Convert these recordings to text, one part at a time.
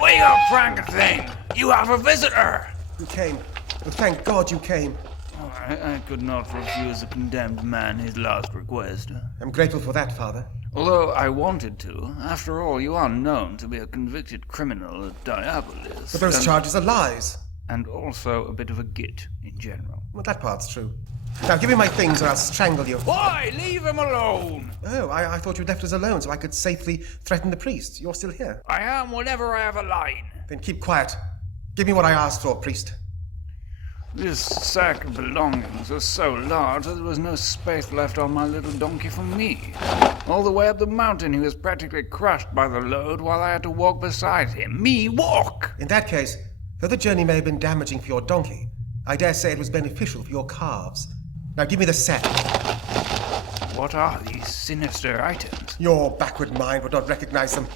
Wake up, Frankenstein! You have a visitor! You came. Well, thank God you came. I could not refuse a condemned man his last request. I'm grateful for that, Father. Although I wanted to. After all, you are known to be a convicted criminal at Diabolist. But those charges are lies. And also a bit of a git in general. Well, that part's true. Now, give me my things or I'll strangle you. Why? Leave him alone! Oh, I thought you'd left us alone so I could safely threaten the priest. You're still here. I am whenever I have a line. Then keep quiet. Give me what I asked for, priest. This sack of belongings was so large that there was no space left on my little donkey for me. All the way up the mountain he was practically crushed by the load while I had to walk beside him. Me walk! In that case, though the journey may have been damaging for your donkey, I dare say it was beneficial for your calves. Now give me the set. What are these sinister items? Your backward mind would not recognize them.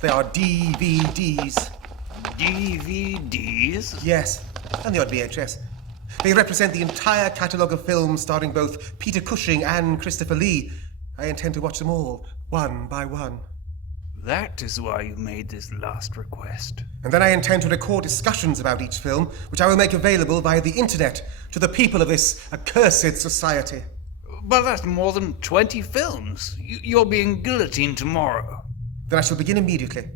They are DVDs. DVDs? Yes, and the odd VHS. They represent the entire catalogue of films starring both Peter Cushing and Christopher Lee. I intend to watch them all, one by one. That is why you made this last request. And then I intend to record discussions about each film, which I will make available via the internet to the people of this accursed society. But that's more than 20 films. You're being guillotined tomorrow. Then I shall begin immediately.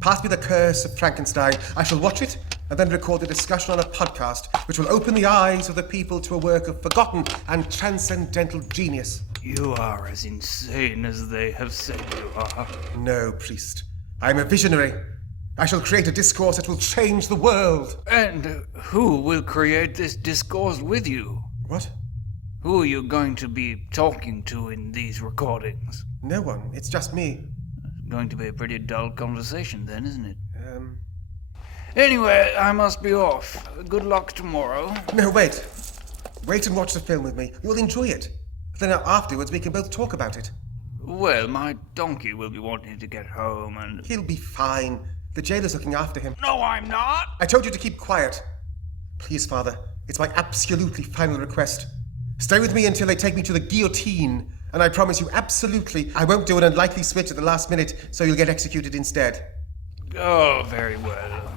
Pass me the Curse of Frankenstein. I shall watch it and then record the discussion on a podcast which will open the eyes of the people to a work of forgotten and transcendental genius. You are as insane as they have said you are. No, priest. I am a visionary. I shall create a discourse that will change the world. And who will create this discourse with you? What? Who are you going to be talking to in these recordings? No one. It's just me. It's going to be a pretty dull conversation then, isn't it? Anyway, I must be off. Good luck tomorrow. No, wait. Wait and watch the film with me. You'll enjoy it. Then afterwards we can both talk about it. Well, my donkey will be wanting to get home and... He'll be fine. The jailer's looking after him. No, I'm not! I told you to keep quiet. Please, Father, it's my absolutely final request. Stay with me until they take me to the guillotine, and I promise you absolutely I won't do an unlikely switch at the last minute so you'll get executed instead. Oh, very well.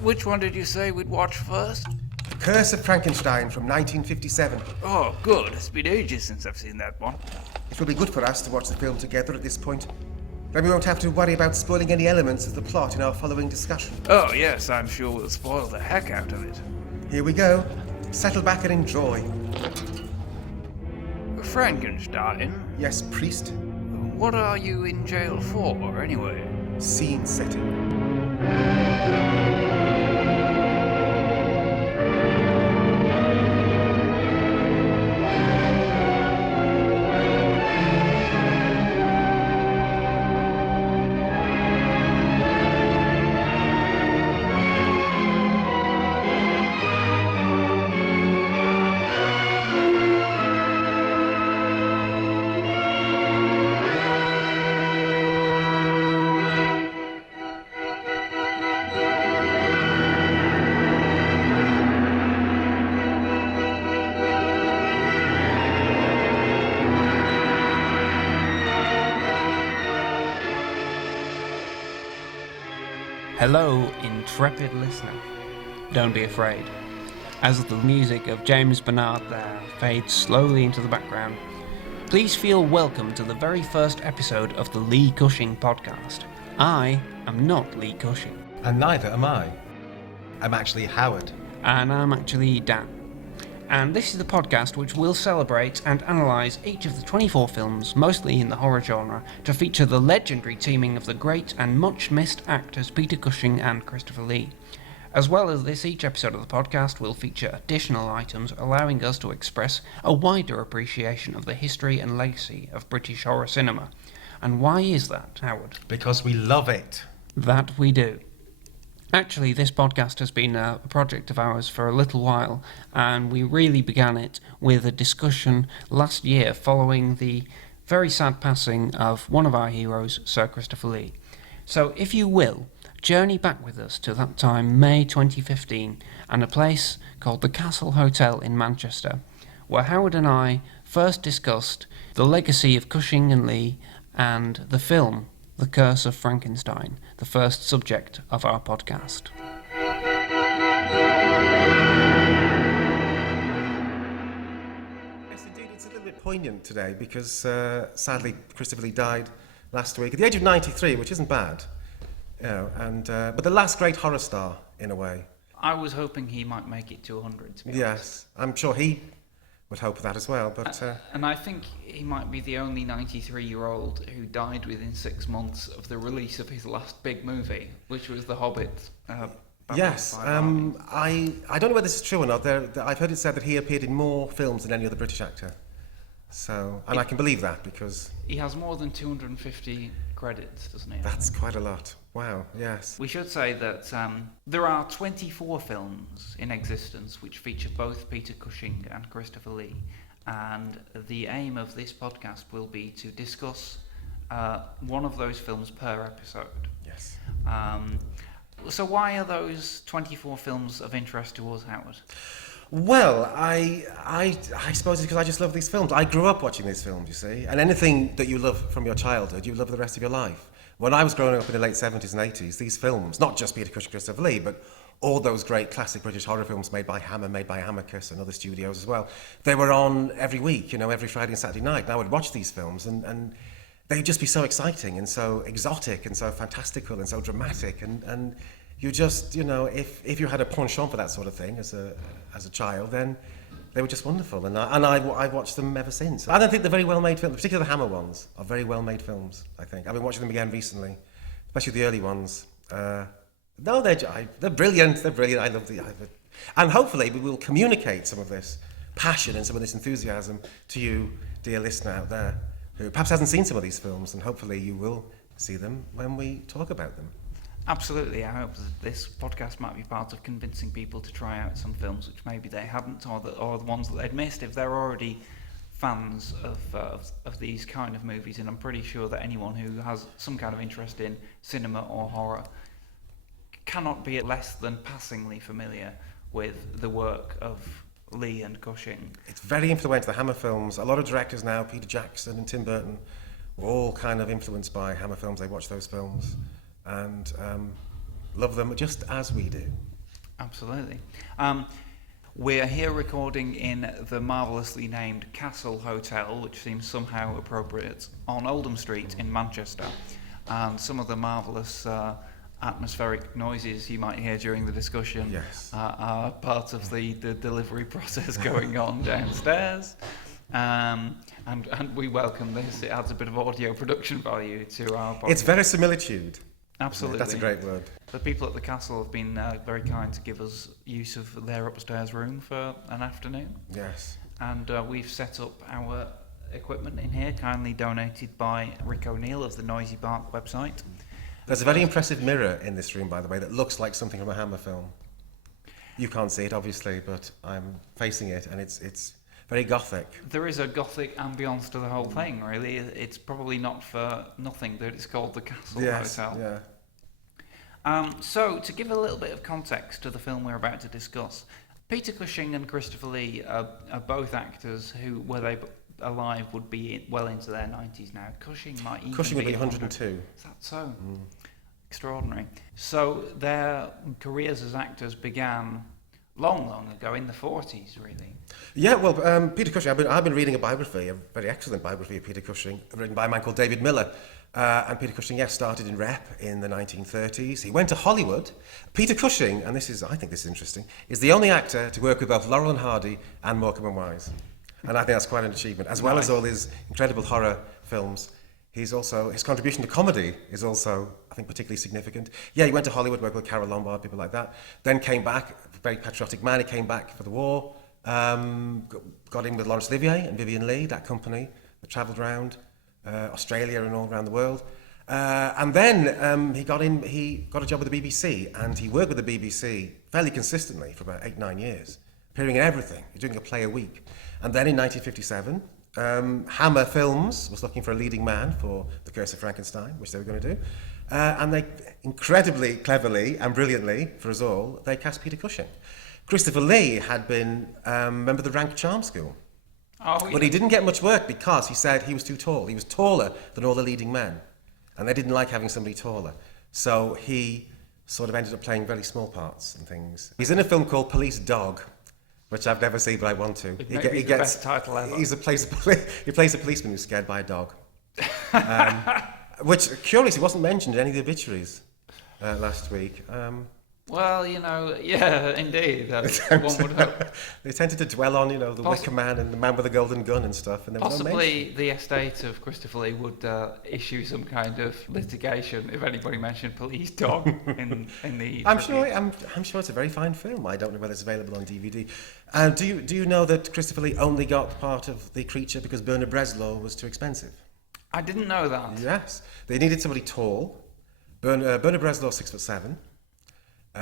Which one did you say we'd watch first? The Curse of Frankenstein from 1957. Oh, good. It's been ages since I've seen that one. It will be good for us to watch the film together at this point. Then we won't have to worry about spoiling any elements of the plot in our following discussion. Oh, yes, I'm sure we'll spoil the heck out of it. Here we go. Settle back and enjoy. Frankenstein? Yes, priest. What are you in jail for, anyway? Scene setting. Hello, intrepid listener. Don't be afraid. As the music of James Bernard there fades slowly into the background, please feel welcome to the very first episode of the Lee Cushing Podcast. I am not Lee Cushing. And neither am I. I'm actually Howard. And I'm actually Dan. And this is the podcast which will celebrate and analyse each of the 24 films, mostly in the horror genre, to feature the legendary teaming of the great and much missed actors Peter Cushing and Christopher Lee. As well as this, each episode of the podcast will feature additional items allowing us to express a wider appreciation of the history and legacy of British horror cinema. And why is that, Howard? Because we love it. That we do. Actually, this podcast has been a project of ours for a little while, and we really began it with a discussion last year following the very sad passing of one of our heroes, Sir Christopher Lee. So, if you will, journey back with us to that time, May 2015, and a place called the Castle Hotel in Manchester, where Howard and I first discussed the legacy of Cushing and Lee and the film The Curse of Frankenstein, the first subject of our podcast. Yes, indeed, it's a little bit poignant today because sadly Christopher Lee died last week at the age of 93, which isn't bad, you know, but the last great horror star in a way. I was hoping he might make it to 100, to be honest. Yes, I'm sure he would hope for that as well, but... And I think he might be the only 93-year-old who died within 6 months of the release of his last big movie, which was The Hobbit. Yes, I don't know whether this is true or not. I've heard it said that he appeared in more films than any other British actor. So, and I can believe that because... He has more than 250 credits, doesn't he? That's quite a lot. Wow, yes. We should say that there are 24 films in existence which feature both Peter Cushing and Christopher Lee, and the aim of this podcast will be to discuss one of those films per episode. Yes. So why are those 24 films of interest to us, Howard? Well, I suppose it's because I just love these films. I grew up watching these films, you see, and anything that you love from your childhood, you love the rest of your life. When I was growing up in the late 70s and 80s, these films, not just Peter Cushing, Christopher Lee, but all those great classic British horror films made by Hammer, made by Amicus and other studios as well, they were on every week, you know, every Friday and Saturday night, and I would watch these films, and they'd just be so exciting and so exotic and so fantastical and so dramatic, and you just, you know, if you had a penchant for that sort of thing as a child, then they were just wonderful, and I've watched them ever since. I don't think they're very well-made films, particularly the Hammer ones are very well-made films, I think. I've been watching them again recently, especially the early ones. No, they're brilliant, I love and hopefully we will communicate some of this passion and some of this enthusiasm to you, dear listener out there, who perhaps hasn't seen some of these films, and hopefully you will see them when we talk about them. Absolutely. I hope that this podcast might be part of convincing people to try out some films which maybe they hadn't, or the ones that they'd missed if they're already fans of these kind of movies. And I'm pretty sure that anyone who has some kind of interest in cinema or horror cannot be less than passingly familiar with the work of Lee and Cushing. It's very influential, the Hammer films. A lot of directors now, Peter Jackson and Tim Burton, were all kind of influenced by Hammer films. They watch those films and love them just as we do. Absolutely. We're here recording in the marvellously named Castle Hotel, which seems somehow appropriate, on Oldham Street in Manchester. And some of the marvellous atmospheric noises you might hear during the discussion are part of the delivery process going on downstairs. And we welcome this. It adds a bit of audio production value to our podcast. It's verisimilitude. Absolutely. That's a great word. The people at the castle have been very kind to give us use of their upstairs room for an afternoon. Yes. And we've set up our equipment in here, kindly donated by Rick O'Neill of the Noisy Bark website. There's a very impressive mirror in this room, by the way, that looks like something from a Hammer film. You can't see it, obviously, but I'm facing it, and it's very gothic. There is a gothic ambience to the whole thing, really. It's probably not for nothing that it's called the Castle Hotel. Yeah. So, to give a little bit of context to the film we're about to discuss, Peter Cushing and Christopher Lee are both actors who, were they alive, would be well into their 90s now. Cushing might even Cushing would be 102. 102. Is that so? Extraordinary. So, their careers as actors began long ago, in the 40s, really. Yeah, well, Peter Cushing, I've been reading a biography, a very excellent biography of Peter Cushing, written by a man called David Miller. And Peter Cushing, yes, started in rep in the 1930s. He went to Hollywood. Peter Cushing, and I think this is interesting, is the only actor to work with both Laurel and Hardy and Morecambe and Wise. And I think that's quite an achievement, as well as all his incredible horror films. His contribution to comedy is also, I think, particularly significant. Yeah, he went to Hollywood, worked with Carole Lombard, people like that. Then came back, a very patriotic man. He came back for the war, got in with Laurence Olivier and Vivien Leigh, that company that travelled around Australia and all around the world. And then he got a job with the BBC, and he worked with the BBC fairly consistently for about 8-9 years, appearing in everything, doing a play a week. And then in 1957, Hammer Films was looking for a leading man for The Curse of Frankenstein, which they were going to do. And they incredibly cleverly and brilliantly, for us all, they cast Peter Cushing. Christopher Lee had been a member of the Rank Charm School. Oh, yeah. But he didn't get much work because he said he was too tall. He was taller than all the leading men. and they didn't like having somebody taller. So he sort of ended up playing very small parts and things. He's in a film called Police Dog, which I've never seen, but I want to. He gets the best title ever. He plays a policeman who's scared by a dog. Which, curiously, wasn't mentioned in any of the obituaries last week. Well, yeah, indeed. One would hope. They tended to dwell on, the Wicker Man and the man with the golden gun and stuff. And Possibly the estate of Christopher Lee would issue some kind of litigation if anybody mentioned Police Dog in the. I'm sure it's a very fine film. I don't know whether it's available on DVD. Do you know that Christopher Lee only got part of the creature because Bernard Bresslaw was too expensive? I didn't know that. Yes, they needed somebody tall. Bernard Bresslaw 6'7".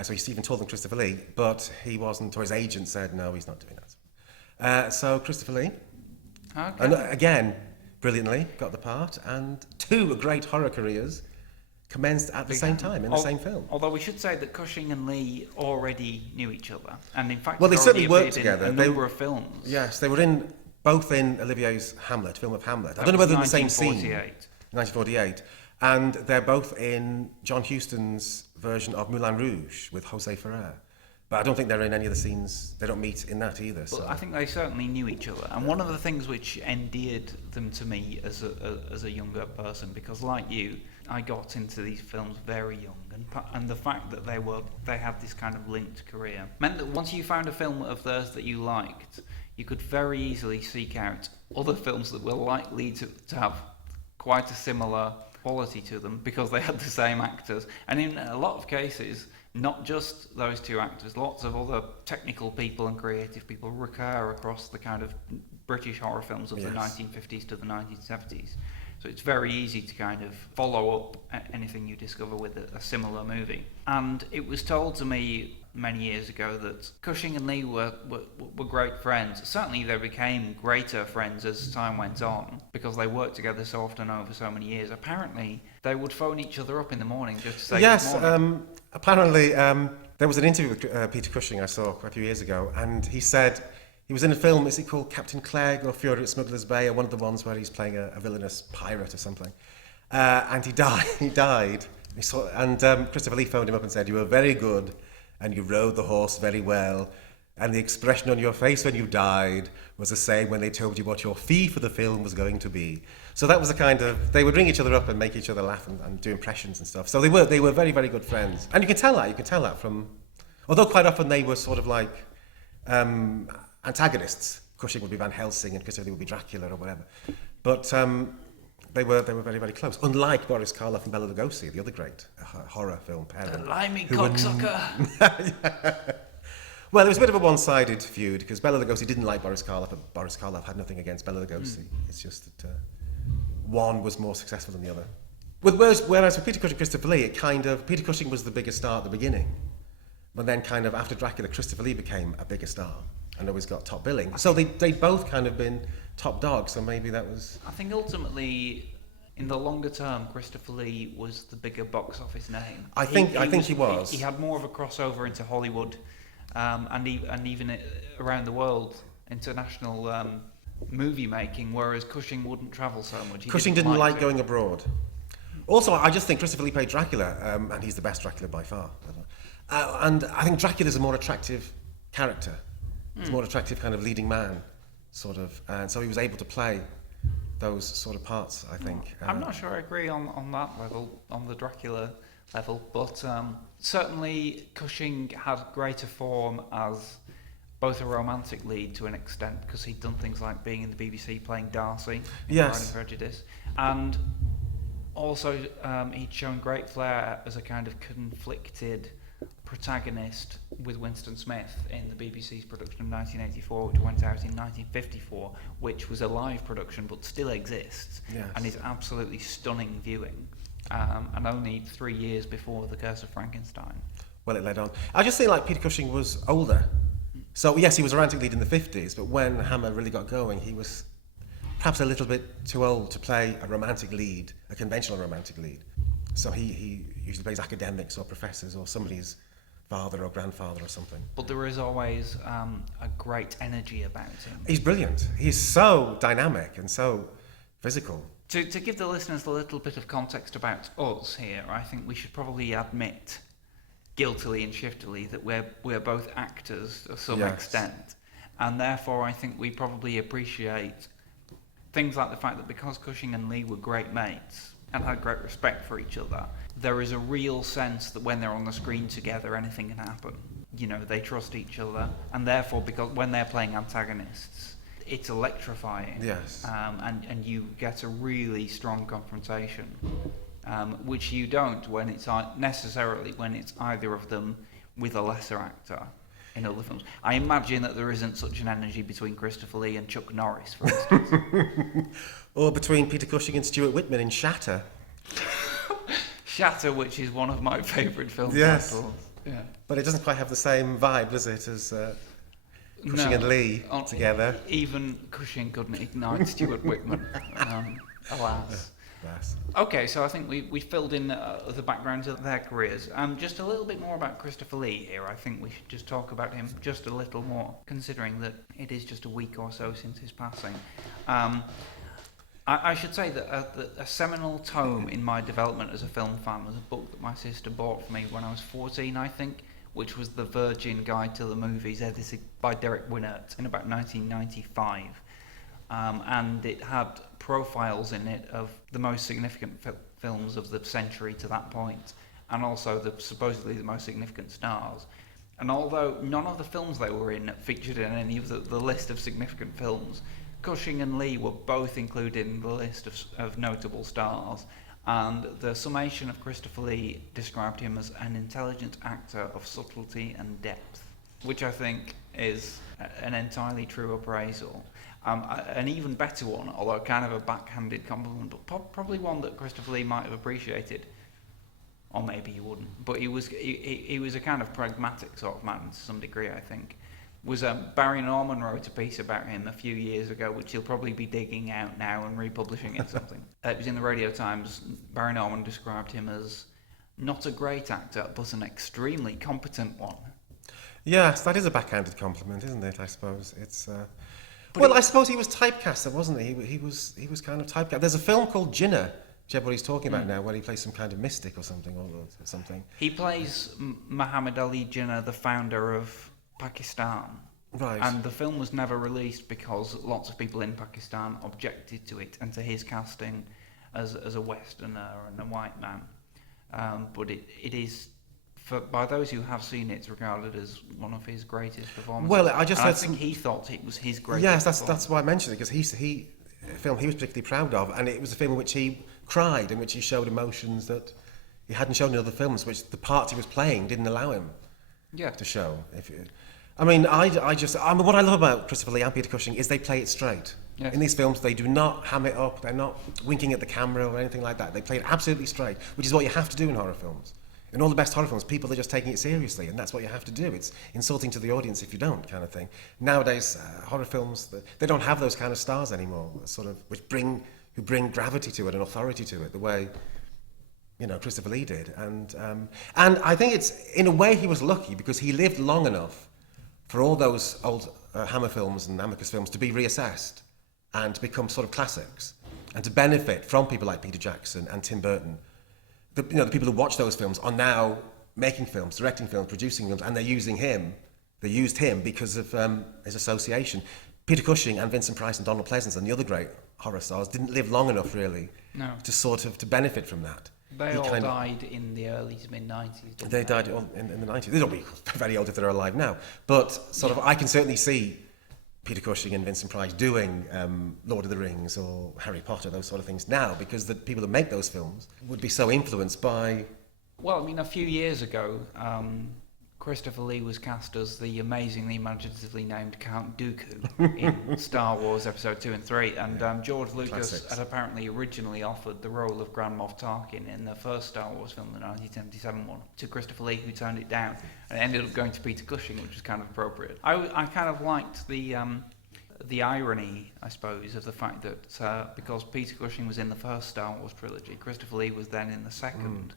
So he's even taller than Christopher Lee, but he wasn't, or his agent said, no, he's not doing that. So Christopher Lee, and again, brilliantly got the part, and two great horror careers commenced at the same time in the same film. Although we should say that Cushing and Lee already knew each other, and in fact, they certainly worked together. A number of films. Yes, they were both in Olivier's Hamlet, film of Hamlet. I don't know whether in the same scene. 1948. And they're both in John Huston's version of Moulin Rouge with José Ferrer. But I don't think they're in any of the scenes. They don't meet in that either. But I think they certainly knew each other. And one of the things which endeared them to me as a younger person, because like you, I got into these films very young, and the fact that they had this kind of linked career meant that once you found a film of theirs that you liked, you could very easily seek out other films that were likely to have quite a similar quality to them because they had the same actors. And in a lot of cases, not just those two actors, lots of other technical people and creative people recur across the kind of British horror films of the 1950s to the 1970s. So it's very easy to kind of follow up anything you discover with a similar movie. And it was told to me many years ago that Cushing and Lee were great friends. Certainly they became greater friends as time went on because they worked together so often over so many years. Apparently they would phone each other up in the morning just to say good morning. Apparently there was an interview with Peter Cushing I saw quite a few years ago, and he said he was in a film, is it called Captain Clegg or Fury at Smuggler's Bay, or one of the ones where he's playing a villainous pirate or something. And he died. Christopher Lee phoned him up and said, "You were very good, and you rode the horse very well, and the expression on your face when you died was the same when they told you what your fee for the film was going to be." So that was the kind of, they would ring each other up and make each other laugh and do impressions and stuff. So they were very, very good friends. And you can tell that from, although quite often they were sort of like antagonists. Cushing would be Van Helsing and Christopher Lee would be Dracula or whatever. But they were very, very close. Unlike Boris Karloff and Bela Lugosi, the other great horror film pairing. The limey cocksucker! Well, it was a bit of a one-sided feud because Bela Lugosi didn't like Boris Karloff, but Boris Karloff had nothing against Bela Lugosi. It's just that one was more successful than the other. Whereas with Peter Cushing and Christopher Lee, Peter Cushing was the biggest star at the beginning, but then kind of after Dracula, Christopher Lee became a bigger star and always got top billing. So they'd both kind of been top dogs, so maybe that was... I think ultimately, in the longer term, Christopher Lee was the bigger box office name. I think he was. He had more of a crossover into Hollywood, and even around the world, international movie making, whereas Cushing wouldn't travel so much. Cushing didn't like going abroad. Also, I just think Christopher Lee played Dracula, and he's the best Dracula by far. And I think Dracula's a more attractive character. He's a more attractive kind of leading man, sort of. And so he was able to play those sort of parts, I think. I'm not sure I agree on that level, on the Dracula level, but certainly Cushing had greater form as both a romantic lead to an extent, because he'd done things like being in the BBC playing Darcy in Pride and Prejudice, and also he'd shown great flair as a kind of conflicted protagonist with Winston Smith in the BBC's production of 1984, which went out in 1954, which was a live production but still exists, and is absolutely stunning viewing, and only 3 years before The Curse of Frankenstein. Well, it led on. I just think like Peter Cushing was older. So yes, he was a romantic lead in the 50s, but when Hammer really got going, he was perhaps a little bit too old to play a romantic lead, a conventional romantic lead. So he usually plays academics or professors or somebody's father or grandfather or something. But there is always a great energy about him. He's brilliant. He's so dynamic and so physical. To give the listeners a little bit of context about us here, I think we should probably admit, guiltily and shiftily, that we're both actors to some extent, and therefore I think we probably appreciate things like the fact that because Cushing and Lee were great mates and had great respect for each other, there is a real sense that when they're on the screen together, anything can happen. You know, they trust each other, and therefore, because when they're playing antagonists, it's electrifying. Yes. And you get a really strong confrontation, which you don't when it's necessarily when it's either of them with a lesser actor in other films. I imagine that there isn't such an energy between Christopher Lee and Chuck Norris, for instance. Or between Peter Cushing and Stuart Whitman in Shatter. Shatter, which is one of my favourite films. Yes. Titles. Yeah. But it doesn't quite have the same vibe, does it, as Cushing and Lee together? Even Cushing couldn't ignite Stuart Whitman, alas. Yes. Okay, so I think we filled in the backgrounds of their careers. Just a little bit more about Christopher Lee here. I think we should just talk about him just a little more, considering that it is just a week or so since his passing. I should say that a seminal tome in my development as a film fan was a book that my sister bought for me when I was 14, I think, which was The Virgin Guide to the Movies, edited by Derek Winnert in about 1995. And it had profiles in it of the most significant films of the century to that point, and also supposedly the most significant stars. And although none of the films they were in featured in any of the list of significant films, Cushing and Lee were both included in the list of notable stars, and the summation of Christopher Lee described him as an intelligent actor of subtlety and depth, which I think is an entirely true appraisal. An even better one, although kind of a backhanded compliment, but probably one that Christopher Lee might have appreciated, or maybe he wouldn't. But he was a kind of pragmatic sort of man to some degree, I think. Barry Norman wrote a piece about him a few years ago, which he'll probably be digging out now and republishing in something. It was in the Radio Times. Barry Norman described him as not a great actor, but an extremely competent one. Yes, that is a backhanded compliment, isn't it? I suppose it's. I suppose he was typecast, wasn't he? He was kind of typecast. There's a film called Jinnah, which everybody's talking about now, where he plays some kind of mystic or something. He plays Muhammad Ali Jinnah, the founder of Pakistan. Right. And the film was never released because lots of people in Pakistan objected to it and to his casting as a Westerner and a white man. But it is, by those who have seen it, it's regarded as one of his greatest performances. Well, I think he thought it was his greatest. Yes, that's why I mentioned it, because a film he was particularly proud of, and it was a film in which he cried, in which he showed emotions that he hadn't shown in other films, which the part he was playing didn't allow him to show. What I love about Christopher Lee and Peter Cushing is they play it straight. Yes. In these films, they do not ham it up. They're not winking at the camera or anything like that. They play it absolutely straight, which is what you have to do in horror films. In all the best horror films, people are just taking it seriously, and that's what you have to do. It's insulting to the audience if you don't, kind of thing. Nowadays, horror films, they don't have those kind of stars anymore, who bring gravity to it and authority to it, the way Christopher Lee did. And I think it's, in a way, he was lucky because he lived long enough for all those old Hammer films and Amicus films to be reassessed and to become sort of classics and to benefit from people like Peter Jackson and Tim Burton. The people who watch those films are now making films, directing films, producing films, and they're using him. They used him because of his association. Peter Cushing and Vincent Price and Donald Pleasence and the other great horror stars didn't live long enough, really, to benefit from that. They all died in the early to mid-90s. They died in the 90s. They'll be very old if they're alive now. But I can certainly see Peter Cushing and Vincent Price doing Lord of the Rings or Harry Potter, those sort of things now, because the people that make those films would be so influenced by... Well, I mean, a few years ago, Christopher Lee was cast as the amazingly imaginatively named Count Dooku in Star Wars Episode 2 and 3, and George Lucas had apparently originally offered the role of Grand Moff Tarkin in the first Star Wars film, the 1977 one, to Christopher Lee, who turned it down, and it ended up going to Peter Cushing, which was kind of appropriate. I kind of liked the irony, I suppose, of the fact that because Peter Cushing was in the first Star Wars trilogy, Christopher Lee was then in the second.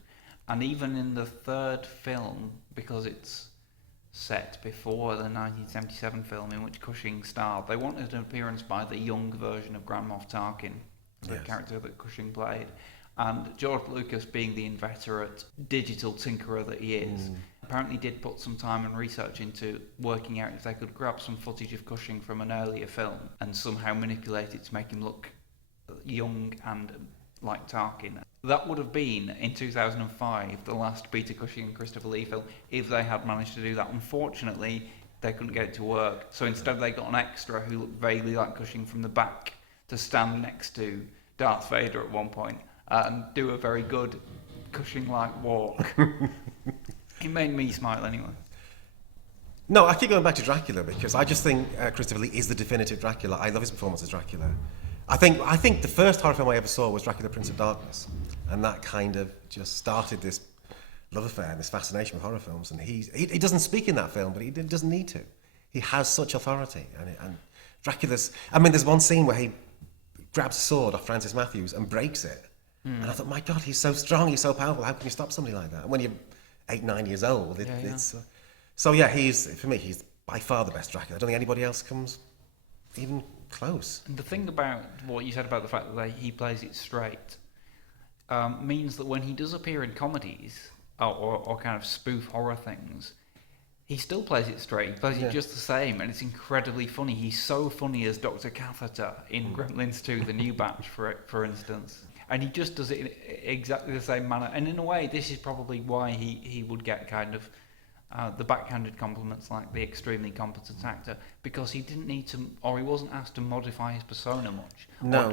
And even in the third film, because it's set before the 1977 film in which Cushing starred, they wanted an appearance by the young version of Grand Moff Tarkin, the Yes. character that Cushing played. And George Lucas, being the inveterate digital tinkerer that he is, apparently did put some time and research into working out if they could grab some footage of Cushing from an earlier film and somehow manipulate it to make him look young and like Tarkin. That would have been, in 2005, the last Peter Cushing and Christopher Lee film, if they had managed to do that. Unfortunately, they couldn't get it to work. So instead they got an extra who looked vaguely like Cushing from the back to stand next to Darth Vader at one point and do a very good Cushing-like walk. It made me smile anyway. No, I keep going back to Dracula because I just think Christopher Lee is the definitive Dracula. I love his performance as Dracula. I think the first horror film I ever saw was Dracula Prince of Darkness, and that kind of just started this love affair, this fascination with horror films. And he doesn't speak in that film, but he doesn't need to. He has such authority, and Dracula's. I mean, there's one scene where he grabs a sword off Francis Matthews and breaks it, and I thought, my God, he's so strong, he's so powerful. How can you stop somebody like that? And when you're 8-9 years old, it's. So yeah, for me, he's by far the best Dracula. I don't think anybody else comes even close. And the thing about what you said about the fact that he plays it straight means that when he does appear in comedies or kind of spoof horror things, he still plays it straight. He plays it just the same, and it's incredibly funny. He's so funny as Dr. Catheter in Gremlins 2, the new batch, for instance. And he just does it in exactly the same manner. And in a way, this is probably why he would get kind of the backhanded compliments like the extremely competent actor, because he didn't need to, or he wasn't asked to modify his persona much,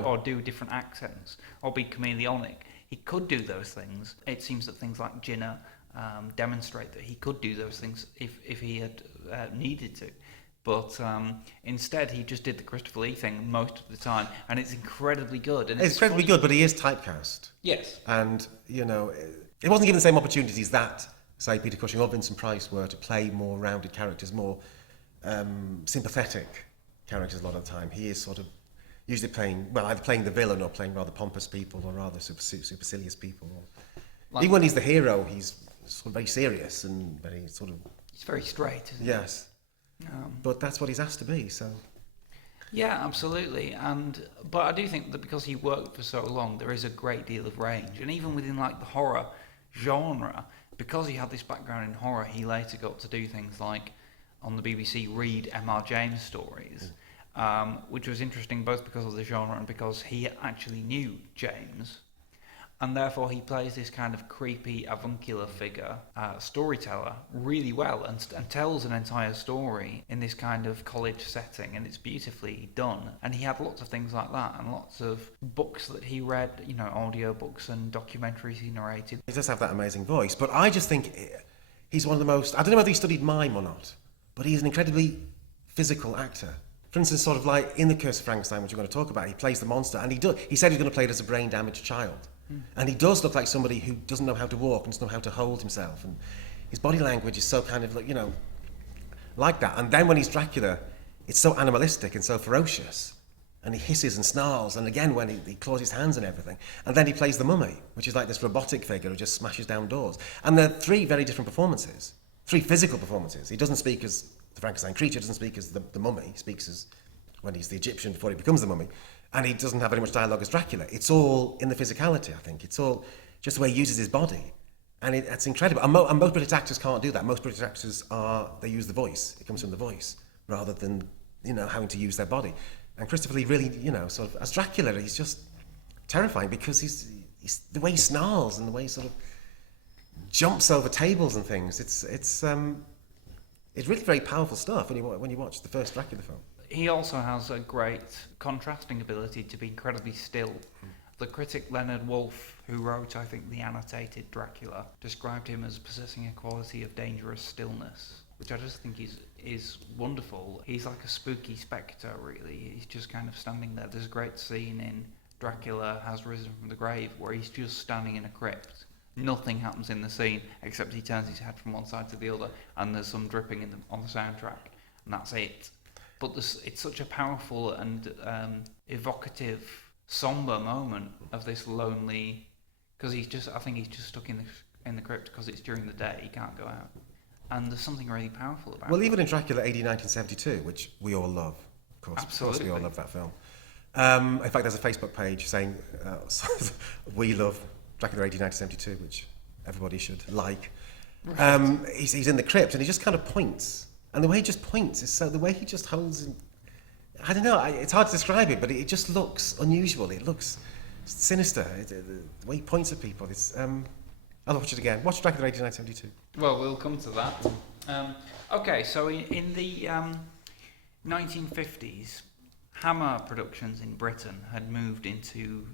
or do different accents, or be chameleonic. He could do those things. It seems that things like Jinnah demonstrate that he could do those things if he had needed to. But instead, he just did the Christopher Lee thing most of the time, and it's incredibly good. And It's incredibly good, but he is typecast. Yes. And, it wasn't given the same opportunities that, say, Peter Cushing or Vincent Price were to play more rounded characters, more sympathetic characters a lot of the time. He is sort of usually either playing the villain or playing rather pompous people or rather supercilious people. Even when he's the hero, he's sort of very serious and very sort of... He's very straight, isn't he? Yes. But that's what he's asked to be, so... Yeah, absolutely. But I do think that because he worked for so long, there is a great deal of range. And even within like the horror genre, because he had this background in horror, he later got to do things like, on the BBC, read M.R. James stories, which was interesting both because of the genre and because he actually knew James. And therefore he plays this kind of creepy, avuncular figure, storyteller, really well, and tells an entire story in this kind of college setting, and it's beautifully done. And he had lots of things like that, and lots of books that he read, audio books and documentaries he narrated. He does have that amazing voice, but I just think he's one of the most... I don't know whether he studied mime or not, but he's an incredibly physical actor. For instance, sort of like in The Curse of Frankenstein, which we're going to talk about, he plays the monster, and he said he was going to play it as a brain-damaged child. And he does look like somebody who doesn't know how to walk and doesn't know how to hold himself. And his body language is so kind of like, like that. And then when he's Dracula, it's so animalistic and so ferocious. And he hisses and snarls. And again, when he claws his hands and everything. And then he plays the mummy, which is like this robotic figure who just smashes down doors. And they're three very different performances. Three physical performances. He doesn't speak as the Frankenstein creature, doesn't speak as the mummy. He speaks as when he's the Egyptian before he becomes the mummy. And he doesn't have very much dialogue as Dracula. It's all in the physicality, I think. It's all just the way he uses his body. And it's incredible. And most British actors can't do that. Most British actors they use the voice. It comes from the voice, rather than, having to use their body. And Christopher Lee really, sort of, as Dracula, he's just terrifying because he's the way he snarls and the way he sort of jumps over tables and things. It's really very powerful stuff when you watch the first Dracula film. He also has a great contrasting ability to be incredibly still. The critic Leonard Woolf, who wrote, I think, the annotated Dracula, described him as possessing a quality of dangerous stillness, which I just think is wonderful. He's like a spooky spectre, really. He's just kind of standing there. There's a great scene in Dracula Has Risen from the Grave where he's just standing in a crypt. Nothing happens in the scene except he turns his head from one side to the other and there's some dripping on the soundtrack, and that's it. But it's such a powerful and evocative, somber moment of this lonely, because I think he's just stuck in the crypt because it's during the day, he can't go out, and there's something really powerful about it. Well, even in Dracula AD 1972, which we all love, of course. Absolutely. Of course we all love that film. In fact, there's a Facebook page saying, we love Dracula 1972, which everybody should like. Right. He's in the crypt and he just kind of points. And the way he just points is so, the way he just holds, I don't know, it's hard to describe it, but it just looks unusual. It looks sinister. The way he points at people, I'll watch it again. Watch Dracula 1972. Well, we'll come to that. Okay, so in the 1950s, Hammer Productions in Britain had moved into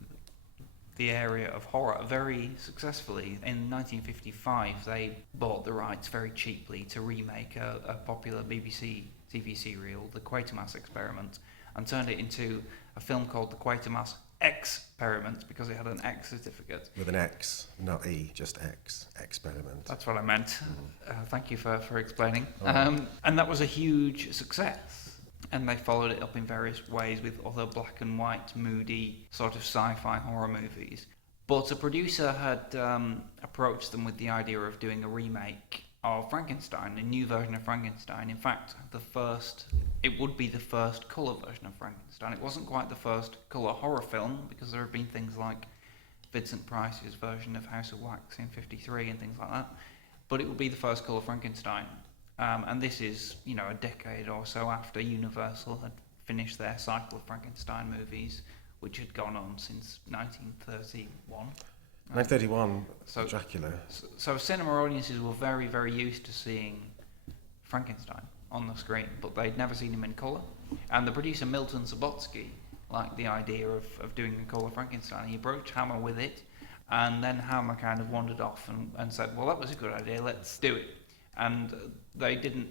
the area of horror very successfully. In 1955, they bought the rights very cheaply to remake a popular BBC TV serial, The Quatermass Experiment, and turned it into a film called The Quatermass Experiment because it had an X certificate. With an X, not E, just X. Experiment. That's what I meant. Thank you for explaining. Oh. And that was a huge success. And they followed it up in various ways with other black and white, moody, sort of sci-fi horror movies. But a producer had approached them with the idea of doing a remake of Frankenstein, a new version of Frankenstein. In fact, it would be the first colour version of Frankenstein. It wasn't quite the first colour horror film, because there have been things like Vincent Price's version of House of Wax in '53 and things like that. But it would be the first colour Frankenstein. And this is, a decade or so after Universal had finished their cycle of Frankenstein movies, which had gone on since 1931. 1931, so Dracula. So cinema audiences were very, very used to seeing Frankenstein on the screen, but they'd never seen him in colour. And the producer Milton Subotsky liked the idea of doing a colour Frankenstein. He approached Hammer with it, and then Hammer kind of wandered off and said, well, that was a good idea, let's do it. And they didn't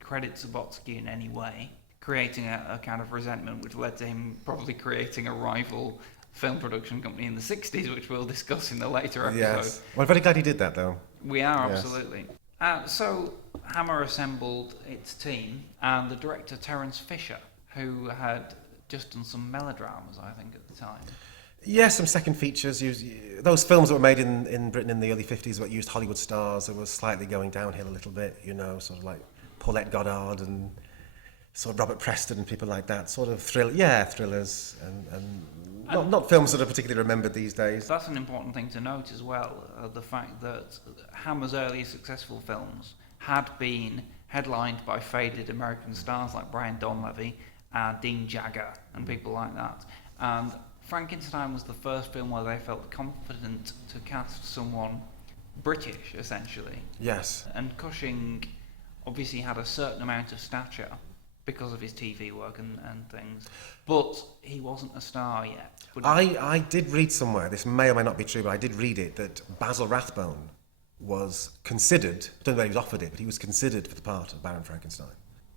credit Subotsky in any way, creating a kind of resentment which led to him probably creating a rival film production company in the 60s, which we'll discuss in the later episode. Yes. Well, I'm very glad he did that, though. We are, yes. Absolutely. So Hammer assembled its team, and the director Terence Fisher, who had just done some melodramas, I think, at the time. Yes, some second features. Those films that were made in Britain in the early 50s that used Hollywood stars, it was slightly going downhill a little bit, sort of like Paulette Goddard and sort of Robert Preston and people like that, sort of thrillers and not films that are particularly remembered these days. That's an important thing to note as well, the fact that Hammer's early successful films had been headlined by faded American stars like Brian Donlevy and Dean Jagger and people like that. And Frankenstein was the first film where they felt confident to cast someone British, essentially. Yes. And Cushing obviously had a certain amount of stature because of his TV work and things, but he wasn't a star yet. I did read somewhere, this may or may not be true, but I did read it, that Basil Rathbone was considered, I don't know whether he was offered it, but he was considered for the part of Baron Frankenstein.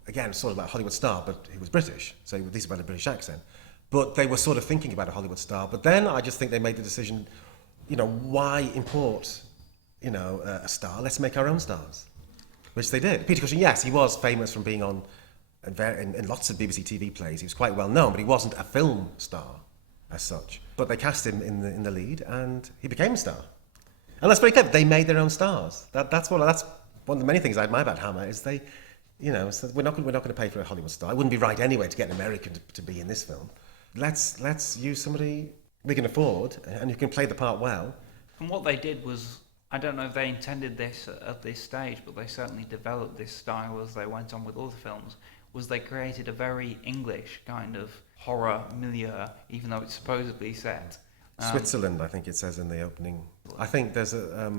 Again, sort of like a Hollywood star, but he was British, so at least about a British accent. But they were sort of thinking about a Hollywood star. But then I just think they made the decision, why import, a star? Let's make our own stars, which they did. Peter Cushing, yes, he was famous from being on in lots of BBC TV plays. He was quite well known, but he wasn't a film star as such. But they cast him in the lead, and he became a star. And that's very clever. They made their own stars. That's one of the many things I admire about Hammer is they, so we're not going to pay for a Hollywood star. It wouldn't be right anyway to get an American to be in this film. Let's use somebody we can afford and who can play the part well. And what they did was, I don't know if they intended this at this stage, but they certainly developed this style as they went on with other films, was they created a very English kind of horror milieu, even though it's supposedly set. Switzerland, I think it says in the opening. I think there's a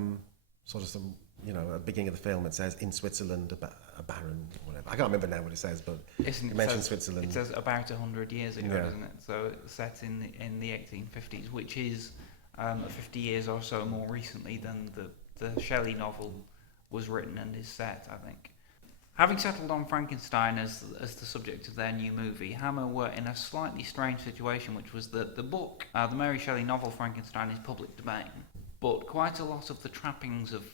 sort of some, at the beginning of the film it says, in Switzerland, a baron, or whatever. I can't remember now what it says, but it mentions Switzerland. It says about 100 years ago, doesn't it? So it's set in the 1850s, which is 50 years or so more recently than the Shelley novel was written and is set, I think. Having settled on Frankenstein as the subject of their new movie, Hammer were in a slightly strange situation, which was that the book, the Mary Shelley novel Frankenstein, is public domain, but quite a lot of the trappings of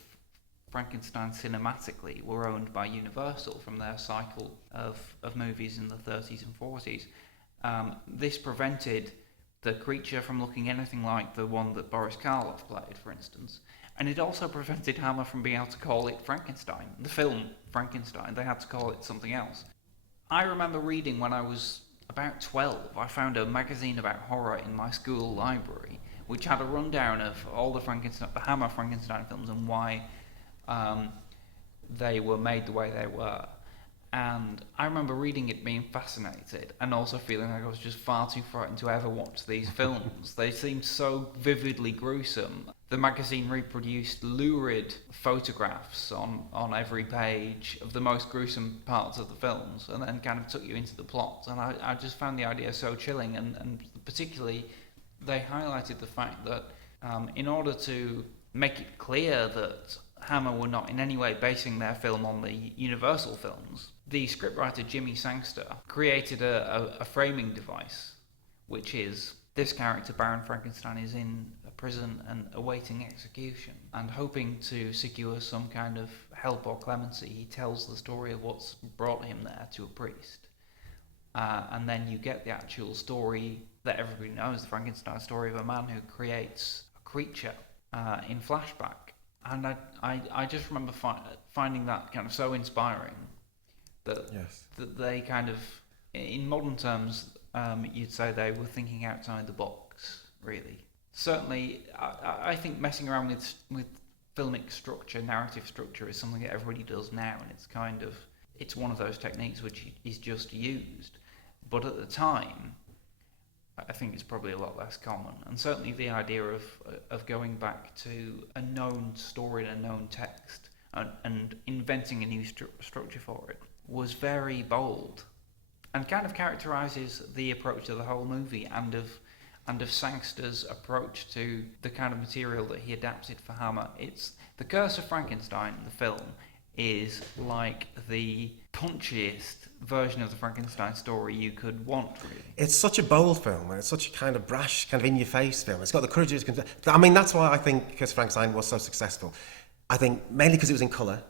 Frankenstein cinematically were owned by Universal from their cycle of movies in the 30s and 40s. This prevented the creature from looking anything like the one that Boris Karloff played, for instance. And it also prevented Hammer from being able to call it Frankenstein. The film Frankenstein, they had to call it something else. I remember reading when I was about 12, I found a magazine about horror in my school library, which had a rundown of all the Hammer Frankenstein films and why they were made the way they were. And I remember reading it, being fascinated, and also feeling like I was just far too frightened to ever watch these films. They seemed so vividly gruesome. The magazine reproduced lurid photographs on every page of the most gruesome parts of the films, and then kind of took you into the plot. And I just found the idea so chilling, and particularly they highlighted the fact that in order to make it clear that Hammer were not in any way basing their film on the Universal films, the scriptwriter Jimmy Sangster created a framing device, which is this character, Baron Frankenstein, is in a prison and awaiting execution, and hoping to secure some kind of help or clemency, he tells the story of what's brought him there to a priest. And then you get the actual story that everybody knows, the Frankenstein story of a man who creates a creature in flashback. And I just remember finding that kind of so inspiring that they kind of, in modern terms, you'd say they were thinking outside the box, really. Certainly, I think messing around with filmic structure, narrative structure, is something that everybody does now, and it's one of those techniques which is just used. But at the time, I think it's probably a lot less common. And certainly the idea of going back to a known story and a known text and inventing a new structure for it was very bold, and kind of characterises the approach to the whole movie and of Sangster's approach to the kind of material that he adapted for Hammer. It's The Curse of Frankenstein, the film, is like the punchiest version of the Frankenstein story you could want, really. It's such a bold film, and it's such a kind of brash, kind of in-your-face film. It's got the courage. I mean, that's why I think Curse of Frankenstein was so successful. I think mainly because it was in colour.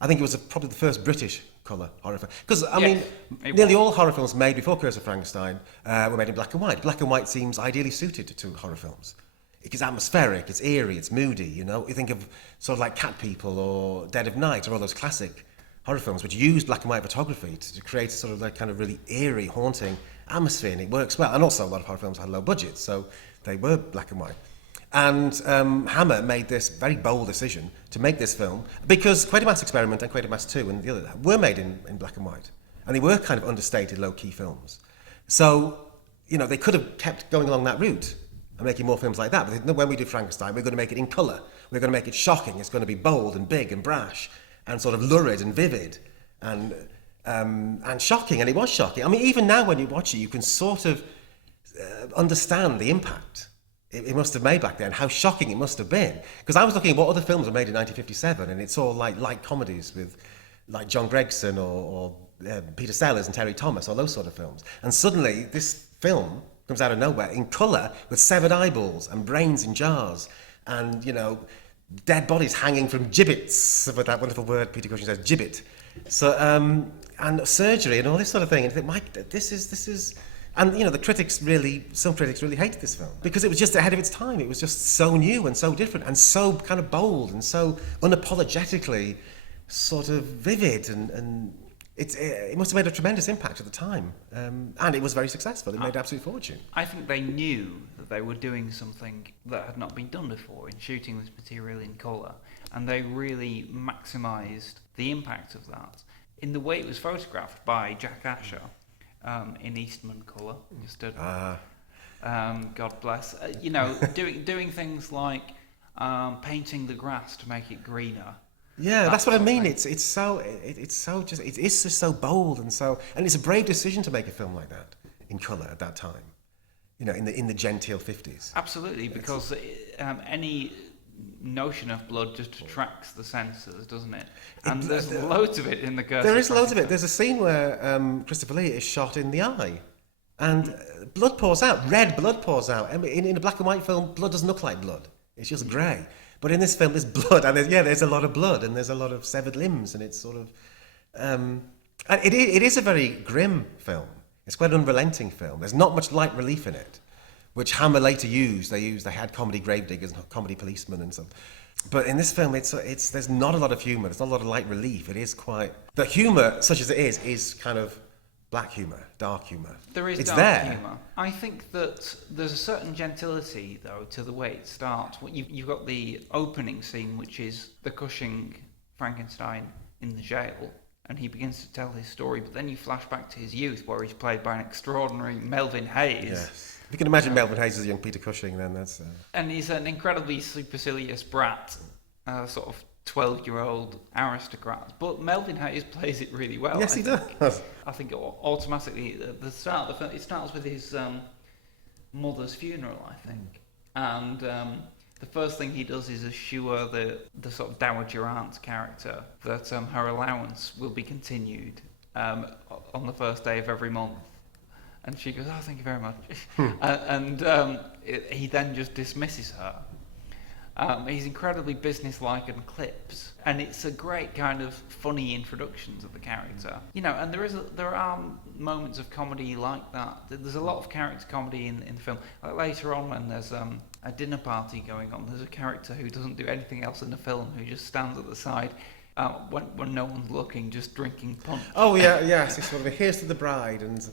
I think it was probably the first British colour horror film. Because, I mean, nearly all horror films made before Curse of Frankenstein were made in black and white. Black and white seems ideally suited to horror films. It's atmospheric, it's eerie, it's moody, you know. You think of sort of like Cat People or Dead of Night or all those classic horror films which use black and white photography to create sort of like kind of really eerie, haunting atmosphere, and it works well. And also a lot of horror films had low budgets, so they were black and white. And Hammer made this very bold decision to make this film because Quatermass Experiment and Quatermass 2 and the other were made in black and white. And they were kind of understated, low-key films. So, you know, they could have kept going along that route and making more films like that. But when we do Frankenstein, we're going to make it in colour. We're going to make it shocking. It's going to be bold and big and brash and sort of lurid and vivid and shocking. And it was shocking. I mean, even now when you watch it, you can sort of understand the impact it must have made back then, how shocking it must have been. Because I was looking at what other films were made in 1957, and it's all like light comedies with like John Gregson or Peter Sellers and Terry Thomas, all those sort of films. And suddenly this film comes out of nowhere in colour with severed eyeballs and brains in jars and, you know, dead bodies hanging from gibbets, with that wonderful word Peter Cushing says, gibbet. So, and surgery and all this sort of thing. And you think, Mike, this is... And, you know, some critics really hated this film because it was just ahead of its time. It was just so new and so different and so kind of bold and so unapologetically sort of vivid. And it must have made a tremendous impact at the time. And it was very successful. It made an absolute fortune. I think they knew that they were doing something that had not been done before in shooting this material in colour. And they really maximised the impact of that in the way it was photographed by Jack Asher. In Eastman colour, God bless. You know, doing things like painting the grass to make it greener. Yeah, that's what I mean. It is just so bold and it's a brave decision to make a film like that in colour at that time. You know, in the genteel 50s. Absolutely, because any notion of blood just attracts the senses, doesn't it? And there's loads of it in the Curse. There is loads of it. There's a scene where Christopher Lee is shot in the eye, and blood pours out. Red blood pours out. I mean, in a black and white film, blood doesn't look like blood. It's just grey. But in this film, there's blood, and there's a lot of blood, and there's a lot of severed limbs, and it's sort of, and it is a very grim film. It's quite an unrelenting film. There's not much light relief in it, which Hammer later used. They had comedy gravediggers and comedy policemen and stuff. But in this film, there's not a lot of humour. There's not a lot of light relief. It is quite... The humour, such as it is kind of black humour, dark humour. There is it's dark there. humour. I think that there's a certain gentility, though, to the way it starts. You've got the opening scene, which is the Cushing Frankenstein in the jail, and he begins to tell his story, but then you flash back to his youth, where he's played by an extraordinary Melvin Hayes. Yes. If you can imagine Melvin Hayes as a young Peter Cushing, then that's... And he's an incredibly supercilious brat, sort of 12-year-old aristocrat. But Melvin Hayes plays it really well. Yes, he does. I think automatically, at the start of the film, it starts with his mother's funeral, I think. And the first thing he does is assure the sort of Dowager Aunt's character that her allowance will be continued on the first day of every month. And she goes, "Oh, thank you very much." He then just dismisses her. He's incredibly businesslike and clips, and it's a great kind of funny introduction to the character. And there are moments of comedy like that. There's a lot of character comedy in the film. Like later on, when there's a dinner party going on, there's a character who doesn't do anything else in the film, who just stands at the side when no one's looking, just drinking punch. Oh yeah, yes. He sort of adheres to the bride and.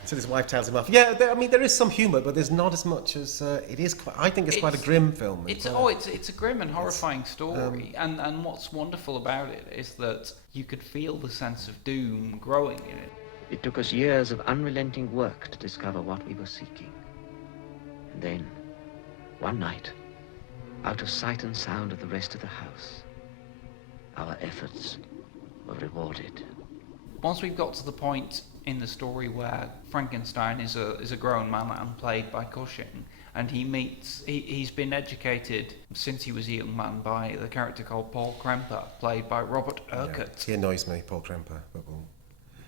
Until his wife tells him off. Yeah, there is some humour, but there's not as much as it is. I think it's quite a grim film. It's a grim and horrifying story, and what's wonderful about it is that you could feel the sense of doom growing in it. It took us years of unrelenting work to discover what we were seeking. And then, one night, out of sight and sound of the rest of the house, our efforts were rewarded. Once we've got to the point in the story where Frankenstein is a grown man and played by Cushing, and he's been educated since he was a young man by the character called Paul Kremper, played by Robert Urquhart. Yeah, he annoys me, Paul Kremper, but we'll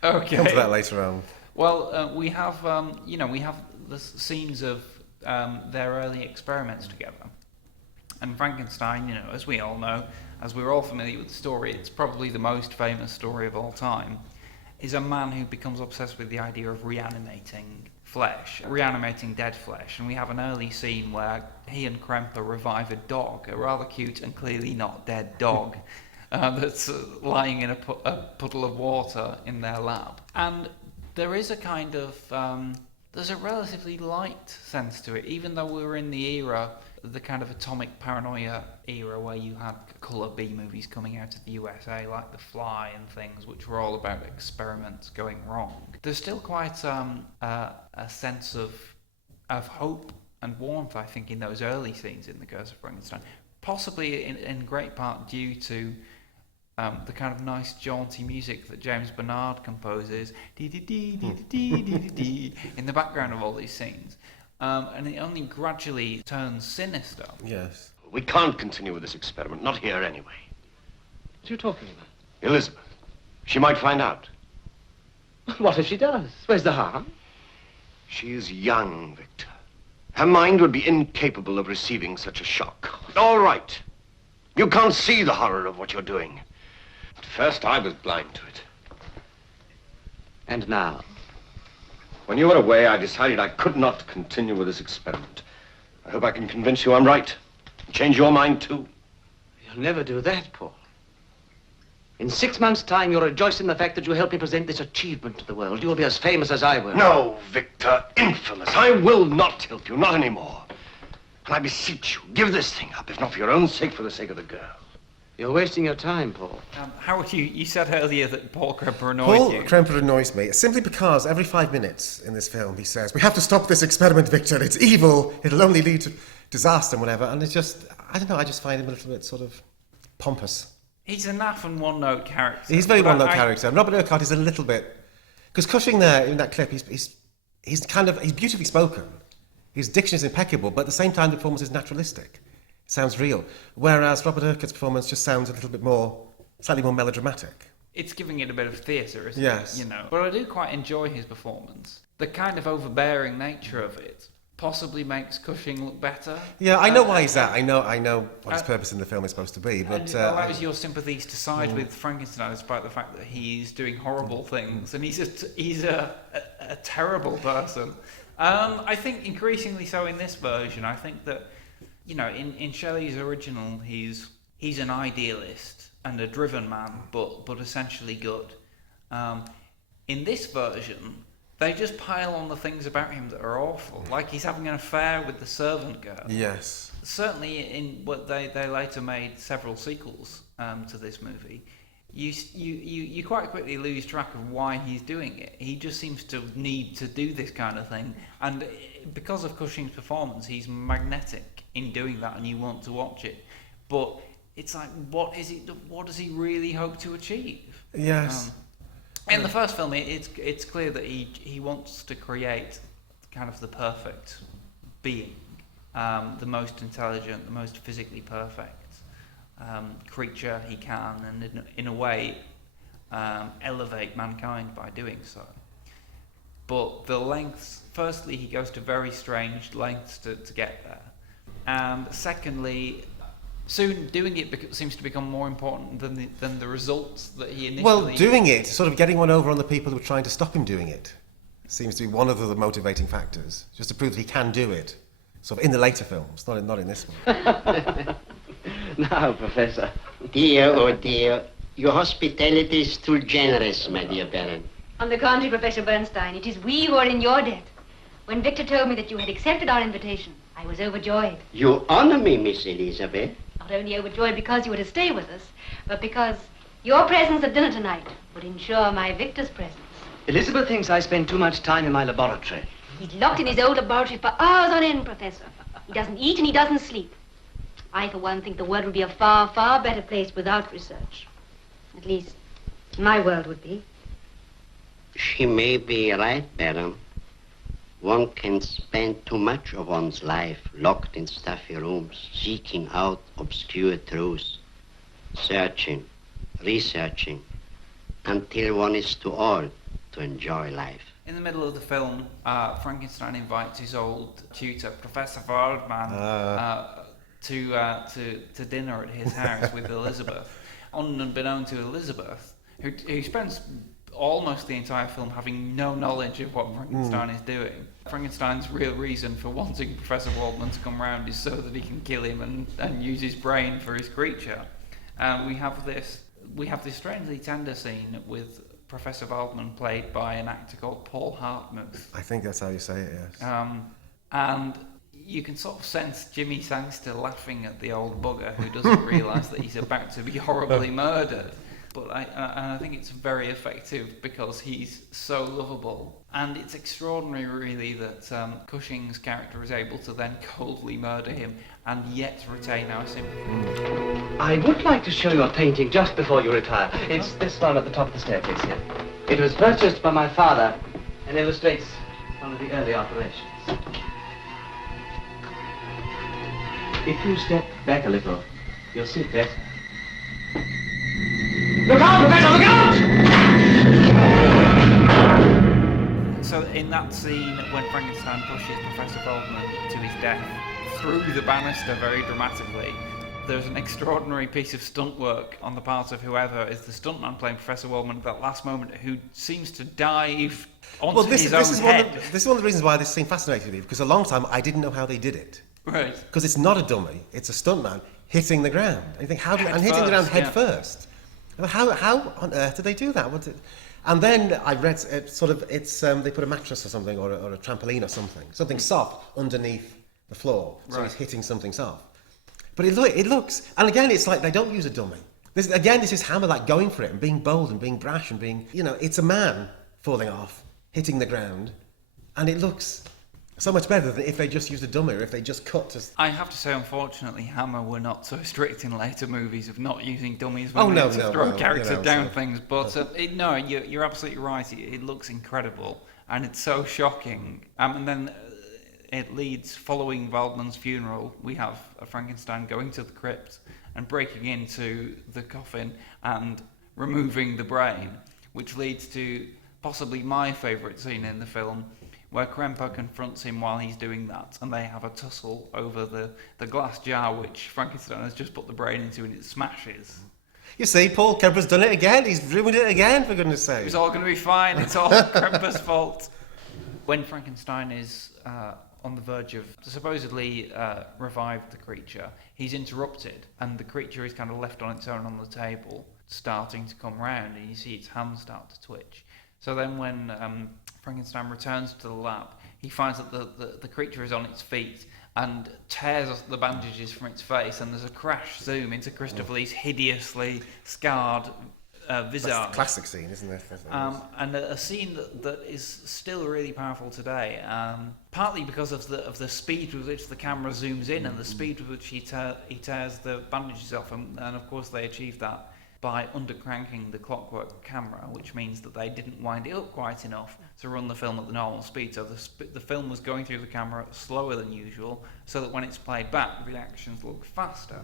come to that later on. Well, we have the scenes of their early experiments together, and Frankenstein, as we all know, as we're all familiar with the story, it's probably the most famous story of all time, is a man who becomes obsessed with the idea of reanimating dead flesh. And we have an early scene where he and Kremper revive a dog, a rather cute and clearly not dead dog, that's lying in a puddle of water in their lab. And there is a kind of, there's a relatively light sense to it, even though we were in the era, the kind of atomic paranoia era, where you had colour B movies coming out of the USA, like The Fly and things, which were all about experiments going wrong. There's still quite a sense of hope and warmth, I think, in those early scenes in The Curse of Frankenstein, possibly in great part due to the kind of nice jaunty music that James Bernard composes in the background of all these scenes. And it only gradually turns sinister. Yes. We can't continue with this experiment, not here anyway. What are you talking about? Elizabeth, she might find out. What if she does? Where's the harm? She is young, Victor. Her mind would be incapable of receiving such a shock. All right. You can't see the horror of what you're doing. At first, I was blind to it. And now? When you were away, I decided I could not continue with this experiment. I hope I can convince you I'm right. Change your mind, too. You'll never do that, Paul. In 6 months' time, you'll rejoice in the fact that you helped me present this achievement to the world. You'll be as famous as I will. No, Victor, infamous. I will not help you, not anymore. And I beseech you, give this thing up, if not for your own sake, for the sake of the girl. You're wasting your time, Paul. Howard, you said earlier that Paul Kremper annoyed you. Paul Kremper annoys me simply because every 5 minutes in this film he says, "We have to stop this experiment, Victor. It's evil. It'll only lead to disaster and whatever." And it's just, I don't know, I just find him a little bit sort of pompous. He's a naff and one-note character. He's a very one-note character. And Robert Urquhart is a little bit... Because Cushing there, in that clip, he's beautifully spoken. His diction is impeccable, but at the same time the performance is naturalistic. It sounds real. Whereas Robert Urquhart's performance just sounds a little bit more, slightly more melodramatic. It's giving it a bit of theatre, isn't Yes. it? But I do quite enjoy his performance. The kind of overbearing nature of it possibly makes Cushing look better. Yeah, I know why he's that. I know what his purpose in the film is supposed to be, but... And it allows your sympathies to side with Frankenstein, despite the fact that he's doing horrible things, and he's a terrible person. I think increasingly so in this version. I think that, in Shelley's original, he's an idealist and a driven man, but essentially good. In this version, they just pile on the things about him that are awful. Like he's having an affair with the servant girl. Yes. Certainly in what they later made several sequels to this movie, you quite quickly lose track of why he's doing it. He just seems to need to do this kind of thing, and because of Cushing's performance, he's magnetic in doing that, and you want to watch it. But it's like, what does he really hope to achieve? Yes. In the first film, it's clear that he wants to create kind of the perfect being, the most intelligent, the most physically perfect creature he can, and in a way elevate mankind by doing so. But the lengths, firstly, he goes to very strange lengths to get there, and secondly, soon doing it seems to become more important than the results that he initially... Well, doing it, sort of getting one over on the people who are trying to stop him doing it, seems to be one of the motivating factors, just to prove that he can do it, sort of in the later films, not in this one. Now, Professor. Dear, oh dear, your hospitality is too generous, my dear Baron. On the contrary, Professor Bernstein, it is we who are in your debt. When Victor told me that you had accepted our invitation, I was overjoyed. You honor me, Miss Elizabeth. Not only overjoyed because you were to stay with us, but because your presence at dinner tonight would ensure my Victor's presence. Elizabeth thinks I spend too much time in my laboratory. He's locked in his old laboratory for hours on end, Professor. He doesn't eat and he doesn't sleep. I, for one, think the world would be a far, far better place without research. At least, my world would be. She may be right, Baron. One can spend too much of one's life locked in stuffy rooms, seeking out obscure truths, searching, researching, until one is too old to enjoy life. In the middle of the film, Frankenstein invites his old tutor, Professor Waldman, to dinner at his house with Elizabeth. Unbeknown to Elizabeth, who spends almost the entire film having no knowledge of what Frankenstein is doing. Frankenstein's real reason for wanting Professor Waldman to come round is so that he can kill him and use his brain for his creature. We have this strangely tender scene with Professor Waldman played by an actor called Paul Hartmuth. I think that's how you say it, yes. And you can sort of sense Jimmy Sangster laughing at the old bugger who doesn't realise that he's about to be horribly murdered. But I think it's very effective because he's so lovable. And it's extraordinary, really, that Cushing's character is able to then coldly murder him and yet retain our sympathy. I would like to show you a painting just before you retire. It's this one at the top of the staircase here. It was purchased by my father and illustrates one of the early operations. If you step back a little, you'll see it better. Look out, Professor, look out! So in that scene, when Frankenstein pushes Professor Waldman to his death through the banister very dramatically, there's an extraordinary piece of stunt work on the part of whoever is the stuntman playing Professor Waldman at that last moment, who seems to dive onto his own head. This is one of the reasons why this scene fascinated me, because a long time I didn't know how they did it. Right. Because it's not a dummy, it's a stuntman hitting the ground. And you think, hitting the ground head first. How on earth did they do that? And then I read they put a mattress or something, or a trampoline or something soft underneath the floor, so he's hitting something soft. But it looks, and again, it's like they don't use a dummy. This is Hammer like going for it and being bold and being brash and being, it's a man falling off, hitting the ground, and it looks so much better than if they just used a dummy or if they just cut to... I have to say, unfortunately, Hammer were not so strict in later movies of not using dummies when they throw characters down things. But you're absolutely right. It looks incredible, and it's so shocking. And then it leads, following Waldman's funeral, we have a Frankenstein going to the crypt and breaking into the coffin and removing the brain, which leads to possibly my favourite scene in the film, where Kremper confronts him while he's doing that, and they have a tussle over the glass jar which Frankenstein has just put the brain into, and it smashes. You see, Paul Kremper's done it again. He's ruined it again, for goodness sake. It's all going to be fine. It's all Kremper's fault. When Frankenstein is on the verge of supposedly revive the creature, he's interrupted, and the creature is kind of left on its own on the table, starting to come round, and you see its hands start to twitch. So then when Frankenstein returns to the lab, he finds that the creature is on its feet and tears the bandages from its face, and there's a crash zoom into Christopher Lee's hideously scarred visage. That's the classic scene, isn't it? And a scene that is still really powerful today, partly because of the speed with which the camera zooms in and the speed with which he tears the bandages off, and of course they achieved that by undercranking the clockwork camera, which means that they didn't wind it up quite enough to run the film at the normal speed. So the film was going through the camera slower than usual, so that when it's played back, the reactions look faster.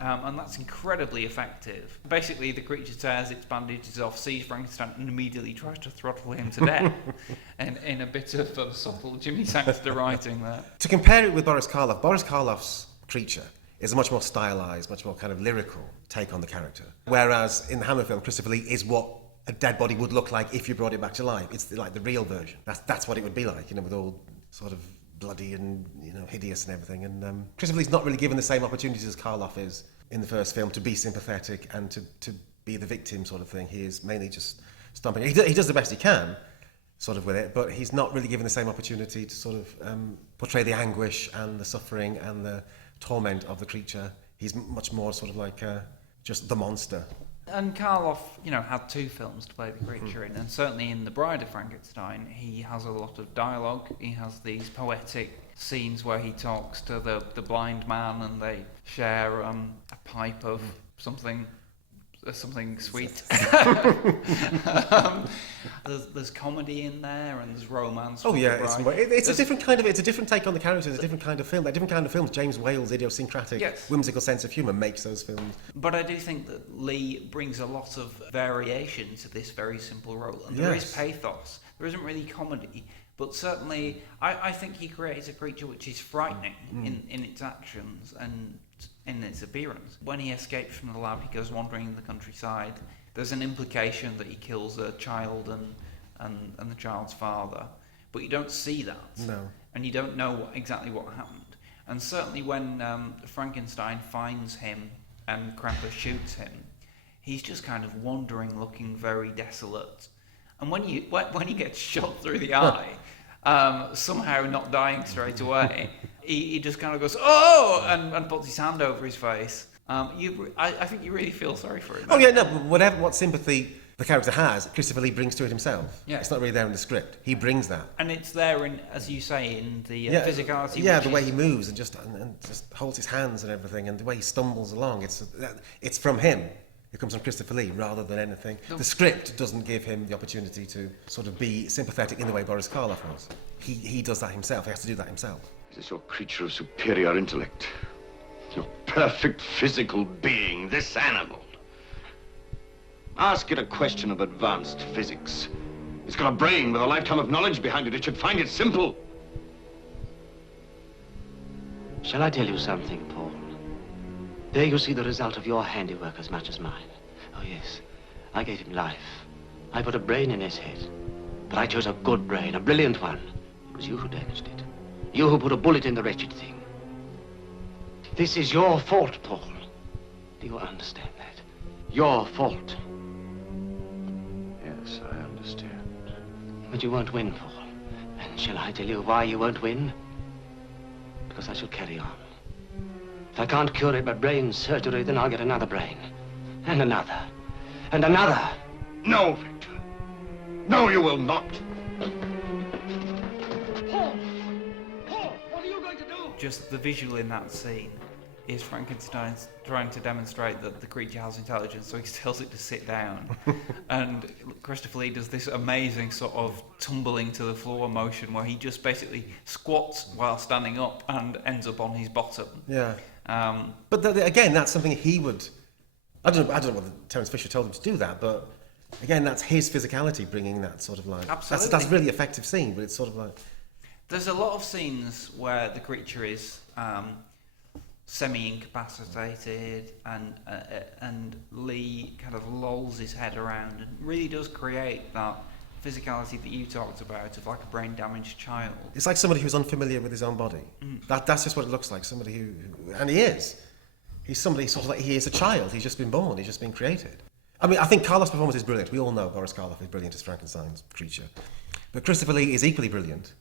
And that's incredibly effective. Basically, the creature tears its bandages off, sees Frankenstein, and immediately tries to throttle him to death. in a bit of subtle Jimmy Sangster writing there. To compare it with Boris Karloff's creature is a much more stylized, much more kind of lyrical take on the character. Whereas in the Hammer film, Christopher Lee is what a dead body would look like if you brought it back to life. It's like the real version. That's what it would be like, with all sort of bloody and hideous and everything. And Christopher Lee's not really given the same opportunities as Karloff is in the first film to be sympathetic and to be the victim sort of thing. He is mainly just stomping. He does the best he can, sort of with it, but he's not really given the same opportunity to sort of portray the anguish and the suffering and the torment of the creature. He's much more sort of like just the monster. And Karloff, had 2 films to play the creature in, and certainly in The Bride of Frankenstein, he has a lot of dialogue. He has these poetic scenes where he talks to the blind man, and they share a pipe of something sweet. There's comedy in there, and there's romance. Oh yeah, it's a different kind of. It's a different take on the characters. It's a different kind of film. That different kind of films. James Whale's idiosyncratic, whimsical sense of humour makes those films. But I do think that Lee brings a lot of variation to this very simple role, and there is pathos. There isn't really comedy, but certainly I think he creates a creature which is frightening in its actions and in its appearance. When he escapes from the lab, he goes wandering in the countryside. There's an implication that he kills a child and the child's father, but you don't see that. No. And you don't know exactly what happened. And certainly when Frankenstein finds him and Krampus shoots him, he's just kind of wandering, looking very desolate. And when he gets shot through the eye, somehow not dying straight away, he just kind of goes, "Oh!" and puts his hand over his face. I think you really feel sorry for him. Oh yeah, no, but what sympathy the character has, Christopher Lee brings to it himself. Yeah. It's not really there in the script. He brings that. And it's there in, as you say, in the physicality. Yeah, the way he moves and just holds his hands and everything, and the way he stumbles along. It's from him. It comes from Christopher Lee rather than anything. The script doesn't give him the opportunity to sort of be sympathetic in the way Boris Karloff was. He does that himself. He has to do that himself. Is this your creature of superior intellect? Your perfect physical being, this animal? Ask it a question of advanced physics. It's got a brain with a lifetime of knowledge behind it. It should find it simple. Shall I tell you something, Paul? There you see the result of your handiwork as much as mine. Oh, yes. I gave him life. I put a brain in his head. But I chose a good brain, a brilliant one. It was you who damaged it. You who put a bullet in the wretched thing. This is your fault, Paul. Do you understand that? Your fault. Yes, I understand. But you won't win, Paul. And shall I tell you why you won't win? Because I shall carry on. If I can't cure it by brain surgery, then I'll get another brain. And another. And another. No, Victor. No, you will not. Paul! Paul, what are you going to do? Just the visual in that scene is Frankenstein trying to demonstrate that the creature has intelligence, so he tells it to sit down. And Christopher Lee does this amazing sort of tumbling to the floor motion where he just basically squats while standing up and ends up on his bottom. Yeah. But again, that's something he would... I don't know whether Terence Fisher told him to do that, but again, that's his physicality bringing that sort of like... Absolutely. That's a really effective scene, but it's sort of like... There's a lot of scenes where the creature is semi-incapacitated and Lee kind of lolls his head around and really does create that physicality that you talked about of like a brain-damaged child. It's like somebody who's unfamiliar with his own body. That's just what it looks like, somebody who... And he is. He's somebody sort of like... He is a child. He's just been born. He's just been created. I mean, I think Karloff's performance is brilliant. We all know Boris Karloff is brilliant as Frankenstein's creature. But Christopher Lee is equally brilliant,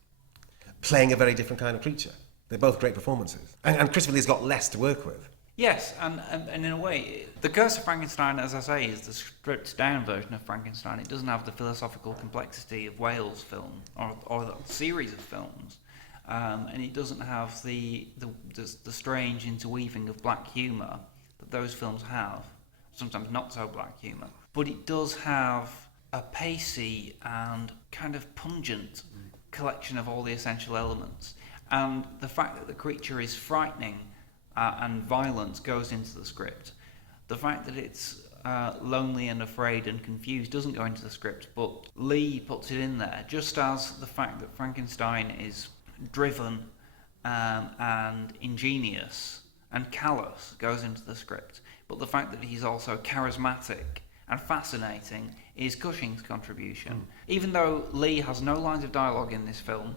playing a very different kind of creature. They're both great performances. And Christopher Lee's got less to work with. Yes, and in a way, The Curse of Frankenstein, as I say, is the stripped-down version of Frankenstein. It doesn't have the philosophical complexity of Wales film, or the series of films. And it doesn't have the strange interweaving of black humour that those films have. Sometimes not so black humour. But it does have a pacey and kind of pungent collection of all the essential elements. And the fact that the creature is frightening and violent goes into the script. The fact that it's lonely and afraid and confused doesn't go into the script, but Lee puts it in there, just as the fact that Frankenstein is driven and ingenious and callous goes into the script. But the fact that he's also charismatic and fascinating is Cushing's contribution. Even though Lee has no lines of dialogue in this film,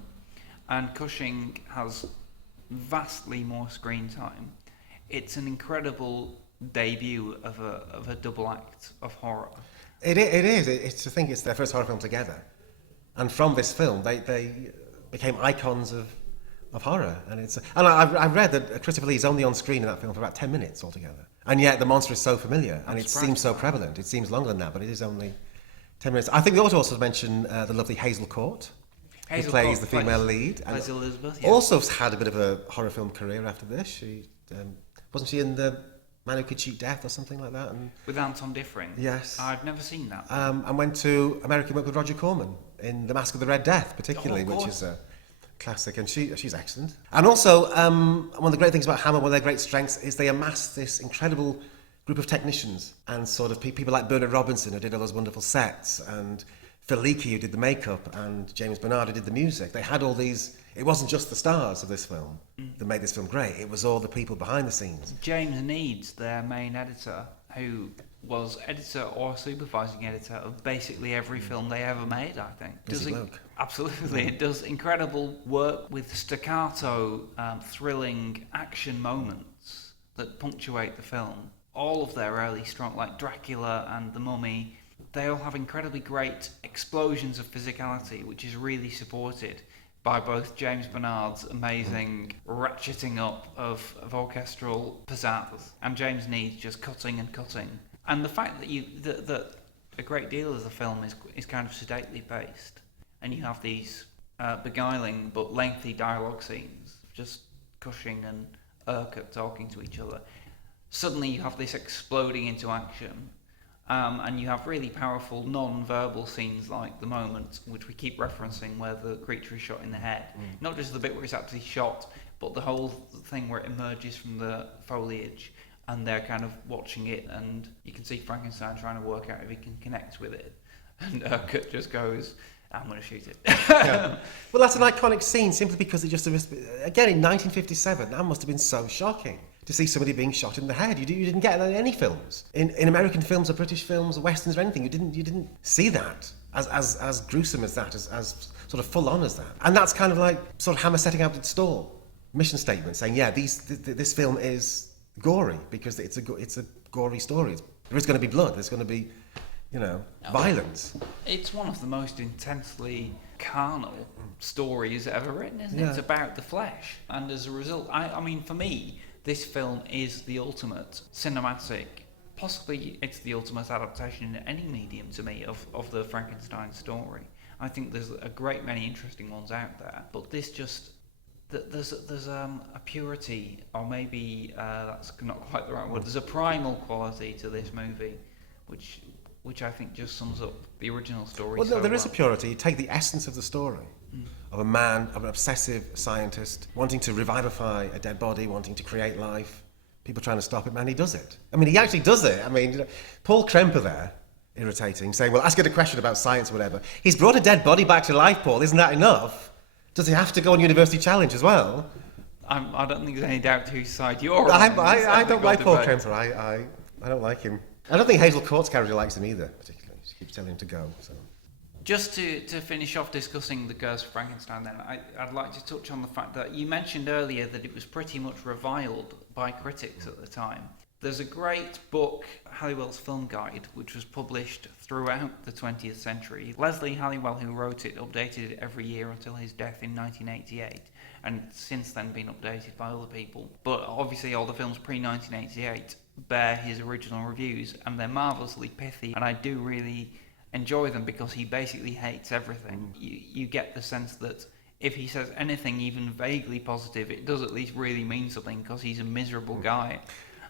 and Cushing has vastly more screen time, it's an incredible debut of a double act of horror. It is. I think it's their first horror film together. And from this film, they became icons of horror. And I've read that Christopher Lee is only on screen in that film for about 10 minutes altogether. And yet the monster is so familiar, and it seems so prevalent. It seems longer than that, but it is only 10 minutes. I think we ought to also mention the lovely Hazel Court, who plays the female lead. And plays Elizabeth, yeah. Also had a bit of a horror film career after this. She wasn't she in The Man Who Could Cheat Death or something like that? And with Anton Diffring? Yes. I've never seen that. And went to American work with Roger Corman in The Mask of the Red Death, particularly, which is a classic, and she's excellent. And also, one of the great things about Hammer, one of their great strengths, is they amassed this incredible group of technicians and sort of people like Bernard Robinson, who did all those wonderful sets, and Phil Leakey, who did the makeup, and James Bernard, who did the music. They had all these. It wasn't just the stars of this film that made this film great. It was all the people behind the scenes. James Needs, their main editor, who was editor or supervising editor of basically every film they ever made, I think. Busy bloke. Absolutely. It does incredible work with staccato, thrilling action moments that punctuate the film. All of their early strong, like Dracula and The Mummy, they all have incredibly great explosions of physicality, which is really supported by both James Bernard's amazing ratcheting up of orchestral pizzazz and James Needs just cutting and cutting. And the fact that a great deal of the film is kind of sedately paced, and you have these beguiling but lengthy dialogue scenes, just Cushing and Urquhart talking to each other. Suddenly you have this exploding into action. And you have really powerful non-verbal scenes like the moment, which we keep referencing, where the creature is shot in the head. Not just the bit where it's actually shot, but the whole thing where it emerges from the foliage and they're kind of watching it, and you can see Frankenstein trying to work out if he can connect with it. And Urquhart just goes, I'm going to shoot it. Yeah. Well, that's an iconic scene simply because it just, again, in 1957, that must have been so shocking to see somebody being shot in the head. You didn't get that in any films. In American films or British films or westerns or anything, you didn't see that as gruesome as that, as sort of full on as that. And that's kind of like sort of Hammer setting out its mission statement, saying, yeah, this film is gory because it's a gory story. There is going to be blood. There's going to be, violence. It's one of the most intensely carnal stories ever written, isn't it? Yeah. It's about the flesh. And as a result, I mean, for me, this film is the ultimate cinematic, possibly it's the ultimate adaptation in any medium to me of the Frankenstein story. I think there's a great many interesting ones out there, but this just, there's a purity, or maybe that's not quite the right word, there's a primal quality to this movie, which I think just sums up the original story. Well, no, there is a purity. You take the essence of the story, of a man, of an obsessive scientist, wanting to revivify a dead body, wanting to create life, people trying to stop him, and he does it. I mean, he actually does it. I mean, Paul Kremper there, irritating, saying, well, ask it a question about science or whatever. He's brought a dead body back to life, Paul. Isn't that enough? Does he have to go on University Challenge as well? I don't think there's any doubt whose side you're on. I don't like Paul Kremper. I don't like him. I don't think Hazel Court's character likes him either, particularly. She keeps telling him to go. So. Just to finish off discussing The Curse of Frankenstein then, I'd like to touch on the fact that you mentioned earlier that it was pretty much reviled by critics at the time. There's a great book, Halliwell's Film Guide, which was published throughout the 20th century. Leslie Halliwell, who wrote it, updated it every year until his death in 1988, and since then been updated by other people. But obviously all the films pre-1988 bear his original reviews, and they're marvellously pithy, and I do really enjoy them because he basically hates everything. You get the sense that if he says anything even vaguely positive, it does at least really mean something, because he's a miserable guy.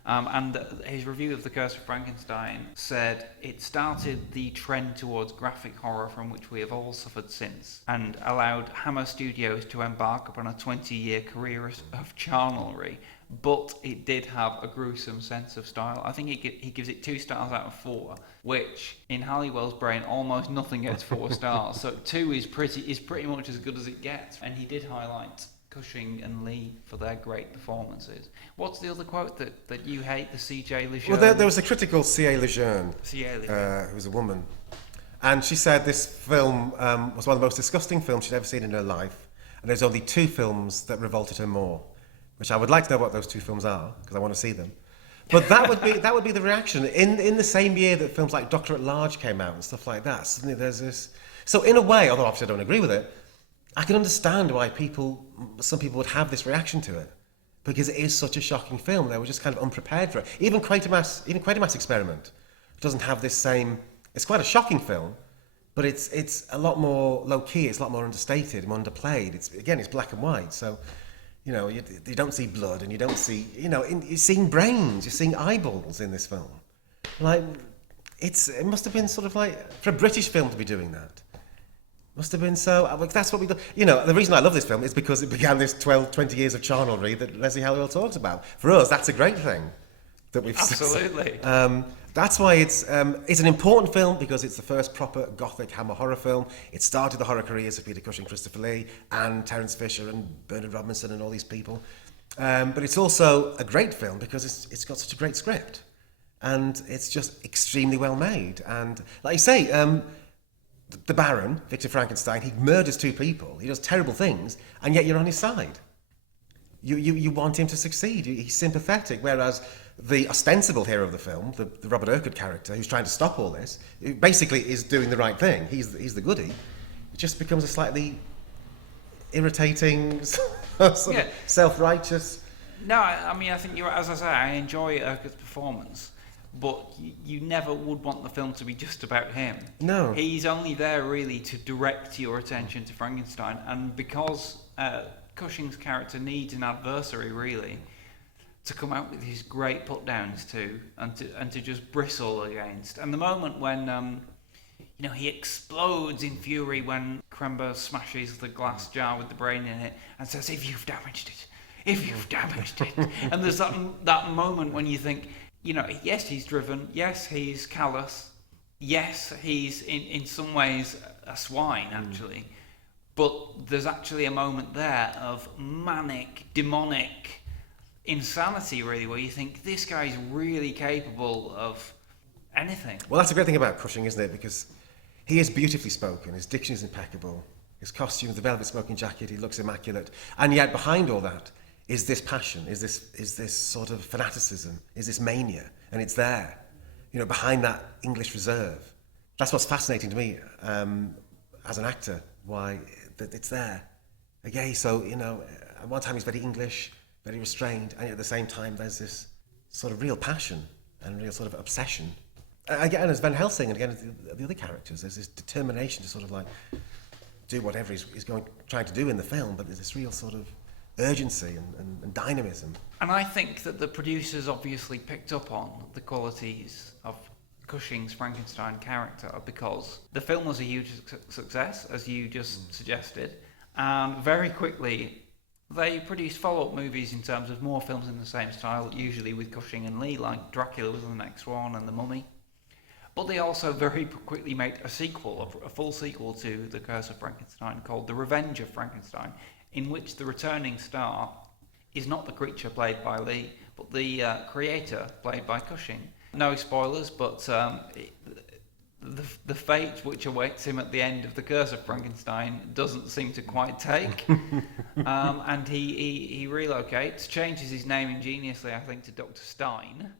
And his review of The Curse of Frankenstein said it started the trend towards graphic horror from which we have all suffered since, and allowed Hammer Studios to embark upon a 20-year career of charnelry, but it did have a gruesome sense of style. I think he gives it 2 stars out of 4, which in Halliwell's brain almost nothing gets 4 stars. So 2 is pretty much as good as it gets. And he did highlight Cushing and Lee for their great performances. What's the other quote that you hate, the C.J. Lejeune? Well, there was a critical C.A. Lejeune, who was a woman, and she said this film was one of the most disgusting films she'd ever seen in her life, and there's only 2 films that revolted her more, which I would like to know what those 2 films are, because I want to see them. But that would be the reaction. In the same year that films like Doctor at Large came out and stuff like that, suddenly there's this... So in a way, although obviously I don't agree with it, I can understand why some people would have this reaction to it, because it is such a shocking film. They were just kind of unprepared for it. Even Quatermass Experiment doesn't have this same... It's quite a shocking film, but it's a lot more low-key, it's a lot more understated and underplayed. It's black and white, so... You know, you don't see blood, and you don't see, you're seeing brains, you're seeing eyeballs in this film. Like, it must have been sort of like, for a British film to be doing that, must have been so, that's what we do. The reason I love this film is because it began this 20 years of charnelry that Leslie Halliwell talks about. For us, that's a great thing that we've Absolutely. That's why it's an important film, because it's the first proper Gothic Hammer horror film. It started the horror careers of Peter Cushing, Christopher Lee, and Terence Fisher and Bernard Robinson and all these people. But it's also a great film because it's got such a great script, and it's just extremely well made. And like you say, the Baron, Victor Frankenstein, he murders 2 people, he does terrible things, and yet you're on his side. You want him to succeed. He's sympathetic, whereas the ostensible hero of the film, the Robert Urquhart character, who's trying to stop all this, basically is doing the right thing. He's the goodie. It just becomes a slightly irritating, self-righteous... No, I mean, I think as I say, I enjoy Urquhart's performance, but you never would want the film to be just about him. No. He's only there really to direct your attention to Frankenstein, and because Cushing's character needs an adversary really to come out with his great put-downs to, and to just bristle against. And the moment when he explodes in fury when Crember smashes the glass jar with the brain in it and says, "If you've damaged it, and there's that moment when you think, yes, he's driven, yes, he's callous, yes, he's in some ways a swine actually, but there's actually a moment there of manic, demonic insanity really, where you think this guy's really capable of anything. Well, that's a great thing about Cushing, isn't it? Because he is beautifully spoken, his diction is impeccable, his costume, the velvet smoking jacket, he looks immaculate, and yet behind all that is this passion, is this sort of fanaticism, is this mania, and it's there, behind that English reserve. That's what's fascinating to me as an actor, why it's there. Okay, so at one time he's very English, very restrained, and at the same time there's this sort of real passion and real sort of obsession. Again, as Van Helsing, and again as the other characters, there's this determination to sort of like do whatever he's trying to do in the film, but there's this real sort of urgency and dynamism. And I think that the producers obviously picked up on the qualities of Cushing's Frankenstein character, because the film was a huge success, as you just suggested, and very quickly they produced follow-up movies in terms of more films in the same style, usually with Cushing and Lee, like Dracula was the next one and The Mummy. But they also very quickly made a full sequel to The Curse of Frankenstein called The Revenge of Frankenstein, in which the returning star is not the creature played by Lee, but the creator played by Cushing. No spoilers, but the fate which awaits him at the end of The Curse of Frankenstein doesn't seem to quite take. And he relocates, changes his name ingeniously, I think, to Dr. Stein.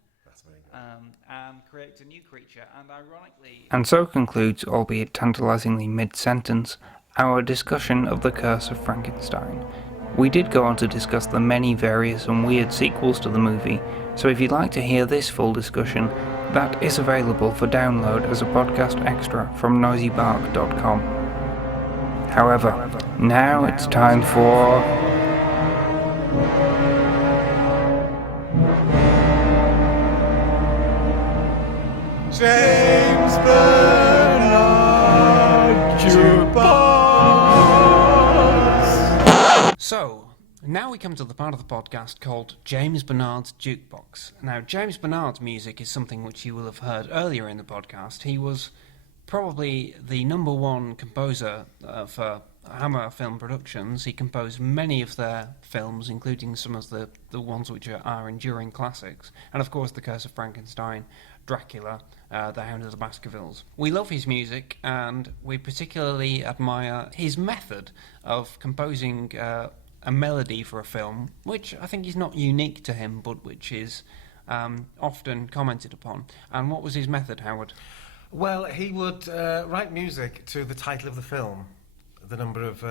and creates a new creature. And ironically... And so concludes, albeit tantalisingly mid-sentence, our discussion of The Curse of Frankenstein. We did go on to discuss the many various and weird sequels to the movie, so if you'd like to hear this full discussion, that is available for download as a podcast extra from noisybark.com. However, now it's time for... James Bernard Jukebox! So, now we come to the part of the podcast called James Bernard's Jukebox. Now, James Bernard's music is something which you will have heard earlier in the podcast. He was probably the number one composer for Hammer Film Productions. He composed many of their films, including some of the ones which are enduring classics. And of course, The Curse of Frankenstein, Dracula, The Hound of the Baskervilles. We love his music, and we particularly admire his method of composing a melody for a film, which I think is not unique to him, but which is often commented upon. And what was his method, Howard? Well, he would write music to the title of the film, the number of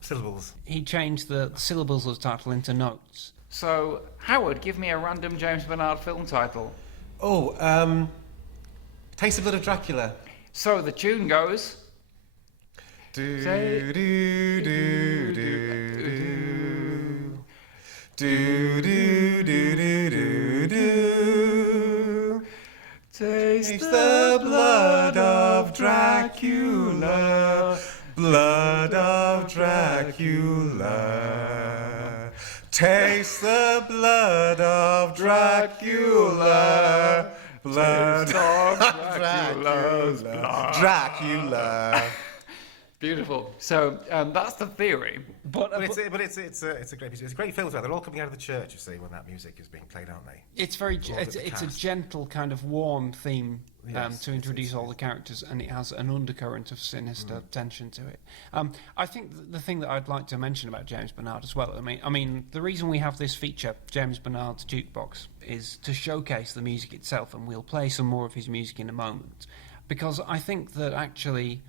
syllables. He changed the syllables of the title into notes. So, Howard, give me a random James Bernard film title. Oh, Taste of Blood of Dracula. So, the tune goes... Do do do do do do do do do do. Taste the blood of Dracula, blood of Dracula. Taste the blood of Dracula, blood of Dracula's blood. Dracula. Beautiful. So that's the theory. But it's a great music. It's a great film. They're all coming out of the church, you see, when that music is being played, aren't they? It's a gentle kind of warm theme to introduce all the characters, and it has an undercurrent of sinister tension to it. I think the thing that I'd like to mention about James Bernard as well, I mean, the reason we have this feature, James Bernard's Jukebox, is to showcase the music itself, and we'll play some more of his music in a moment, because I think that actually,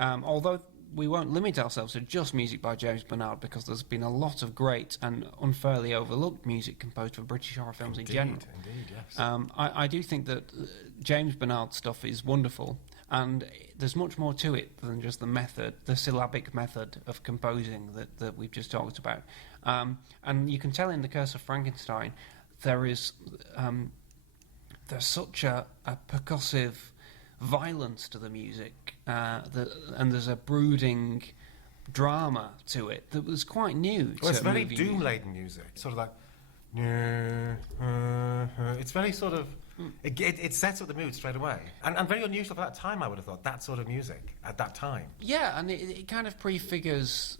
although we won't limit ourselves to just music by James Bernard, because there's been a lot of great and unfairly overlooked music composed for British horror films in general. Indeed, yes. I do think that James Bernard's stuff is wonderful, and there's much more to it than just the method, the syllabic method of composing that we've just talked about. And you can tell in The Curse of Frankenstein there's such a percussive violence to the music, and there's a brooding drama to it that was quite new. Well, it's very doom-laden music, sort of like. It's very sort of. It sets up the mood straight away, and very unusual for that time. I would have thought that sort of music at that time. Yeah, and it kind of prefigures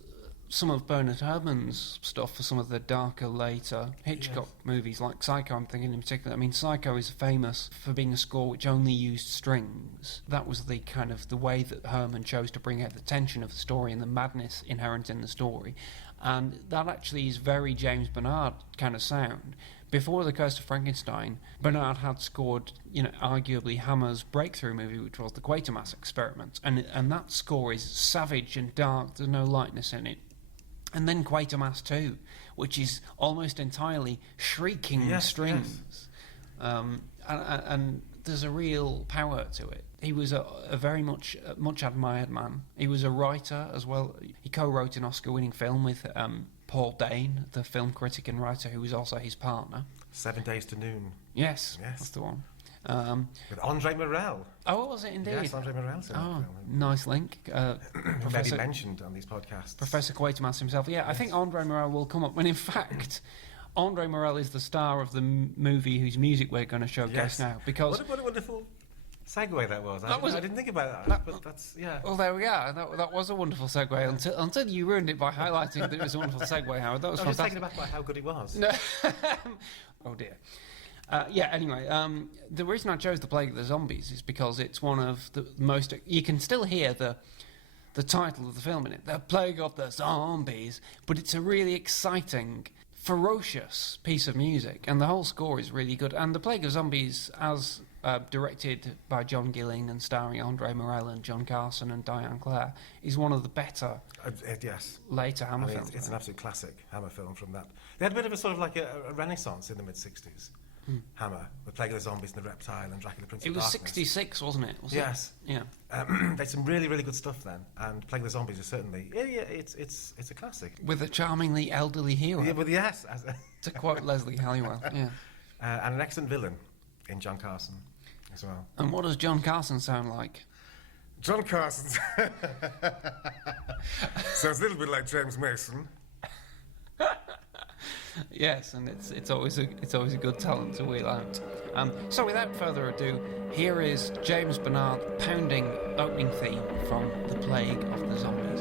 some of Bernard Herrmann's stuff for some of the darker, later Hitchcock movies, like Psycho, I'm thinking in particular. I mean, Psycho is famous for being a score which only used strings. That was the kind of the way that Herrmann chose to bring out the tension of the story and the madness inherent in the story. And that actually is very James Bernard kind of sound. Before The Curse of Frankenstein, Bernard had scored, arguably Hammer's breakthrough movie, which was the Quatermass Experiment. And that score is savage and dark, there's no lightness in it. And then Quatermass 2, which is almost entirely shrieking strings. Yes. And there's a real power to it. He was a very much admired man. He was a writer as well. He co-wrote an Oscar-winning film with Paul Dane, the film critic and writer, who was also his partner. 7 Days to Noon. Yes, that's the one. With Andre Morel. Oh, was it indeed? Yes, Andre Morel's in that film. Nice link. Maybe mentioned on these podcasts. Professor Quatermass himself. Yeah, yes. I think Andre Morel will come up. And in fact, Andre Morel is the star of the movie whose music we're going to showcase now. Because what a wonderful segue that was. I didn't think about that, but that's, yeah. Well, there we are. That was a wonderful segue until you ruined it by highlighting that it was a wonderful segue, Howard. That was fantastic. I was taken aback by how good it was. No. Oh, dear. Anyway, the reason I chose The Plague of the Zombies is because it's one of the most... You can still hear the title of the film in it, The Plague of the Zombies, but it's a really exciting, ferocious piece of music, and the whole score is really good. And The Plague of Zombies, as directed by John Gilling and starring Andre Morell and John Carson and Diane Clare, is one of the better Yes. later Hammer I mean, films. it's an absolute classic Hammer film from that. They had a bit of a sort of like a renaissance in the mid-60s. Hammer, The Plague of the Zombies and the Reptile and Dracula Prince It of was Darkness. 66, wasn't it? Yes. Yeah. There's some really, really good stuff then. And Plague of the Zombies is certainly... Yeah, it's a classic. With a charmingly elderly hero, Yeah, but yes. to quote Leslie Halliwell. Yeah. And an excellent villain in John Carson as well. And what does John Carson sound like? John Carson sounds a little bit like James Mason. Yes, and it's always a good talent to wheel out. So without further ado, here is James Bernard pounding opening theme from The Plague of the Zombies.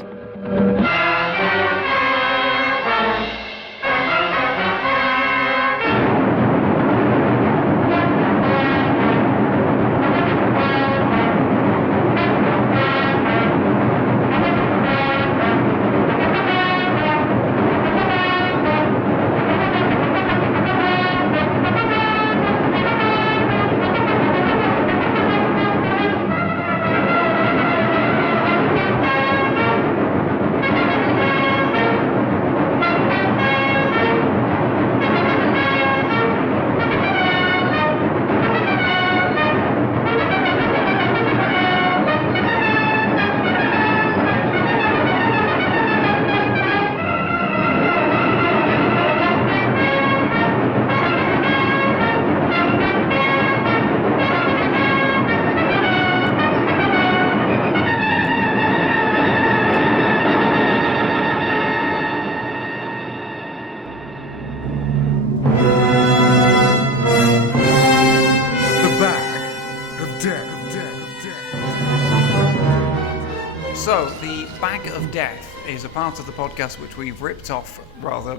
So, The Bag of Death is a part of the podcast which we've ripped off rather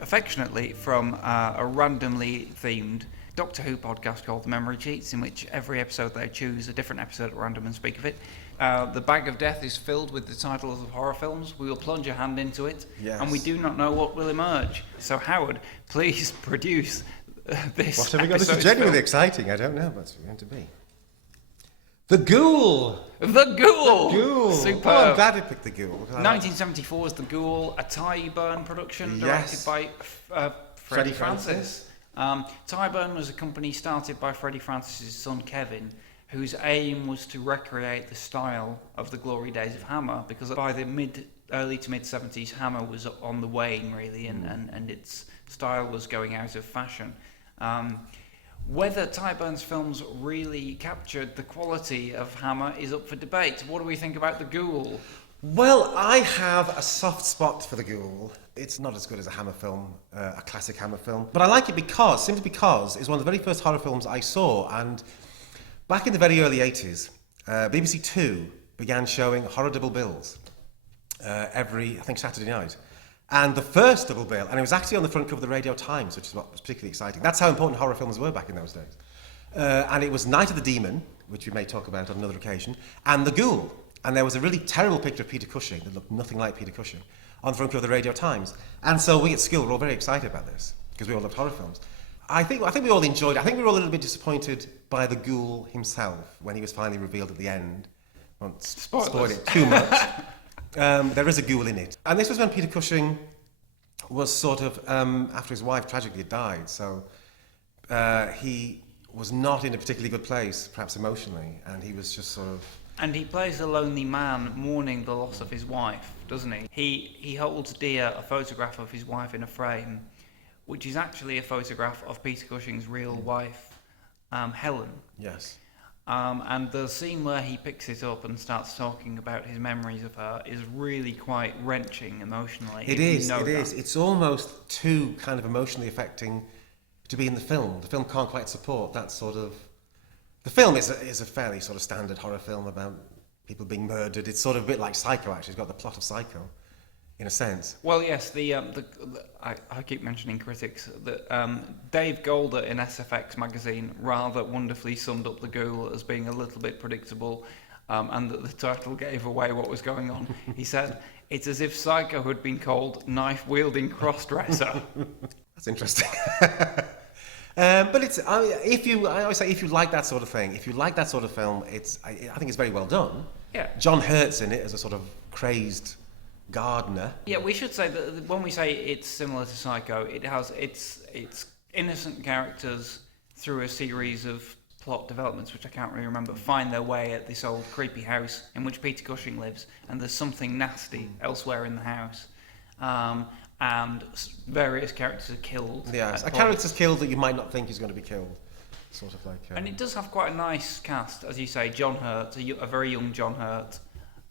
affectionately from a randomly themed Doctor Who podcast called The Memory Cheats, in which every episode they choose a different episode at random and speak of it. The Bag of Death is filled with the titles of horror films. We will plunge a hand into it, and we do not know what will emerge. So, Howard, please produce this. What have we got? This is genuinely exciting. I don't know what's going to be. The Ghoul! The Ghoul! The Ghoul! Superb. Oh, I'm glad you picked The Ghoul. 1974 is The Ghoul, a Tyburn production directed by Freddie Francis. Tyburn was a company started by Freddie Francis' son Kevin, whose aim was to recreate the style of the glory days of Hammer, because by the early to mid 70s, Hammer was on the wane, really, and its style was going out of fashion. Whether Tyburn's films really captured the quality of Hammer is up for debate. What do we think about The Ghoul? Well, I have a soft spot for The Ghoul. It's not as good as a Hammer film, a classic Hammer film. But I like it simply because it's one of the very first horror films I saw. And back in the very early 80s, BBC Two began showing horror double bills every, I think, Saturday night. And the first double bill, and it was actually on the front cover of the Radio Times, which is what was particularly exciting. That's how important horror films were back in those days. And it was Night of the Demon, which we may talk about on another occasion, and The Ghoul. And there was a really terrible picture of Peter Cushing that looked nothing like Peter Cushing on the front cover of the Radio Times. And so we at school were all very excited about this, because we all loved horror films. I think we all enjoyed it. I think we were all a little bit disappointed by The Ghoul himself when he was finally revealed at the end. I won't spoil it too much. There is a ghoul in it. And this was when Peter Cushing was sort of, after his wife tragically had died, so he was not in a particularly good place, perhaps emotionally, and he was just sort of... And he plays a lonely man mourning the loss of his wife, doesn't he? He holds dear a photograph of his wife in a frame, which is actually a photograph of Peter Cushing's real wife, Helen. Yes. And the scene where he picks it up and starts talking about his memories of her is really quite wrenching emotionally. It is. It's almost too kind of emotionally affecting to be in the film. The film can't quite support that sort of... The film is a fairly sort of standard horror film about people being murdered. It's sort of a bit like Psycho, actually. It's got the plot of Psycho, in a sense. Well, yes, I keep mentioning critics that Dave Golder in SFX magazine rather wonderfully summed up The Ghoul as being a little bit predictable, and that the title gave away what was going on. He said, "It's as if Psycho had been called Knife-Wielding Crossdresser." That's interesting. But I always say, if you like that sort of thing, if you like that sort of film, I think it's very well done. Yeah. John Hurt's in it as a sort of crazed gardener. Yeah, we should say that when we say it's similar to Psycho, it has it's innocent characters through a series of plot developments, which I can't really remember, find their way at this old creepy house in which Peter Cushing lives, and there's something nasty elsewhere in the house. And various characters are killed. Yes, a character's killed that you might not think is going to be killed. Sort of like... And it does have quite a nice cast, as you say. John Hurt, a very young John Hurt,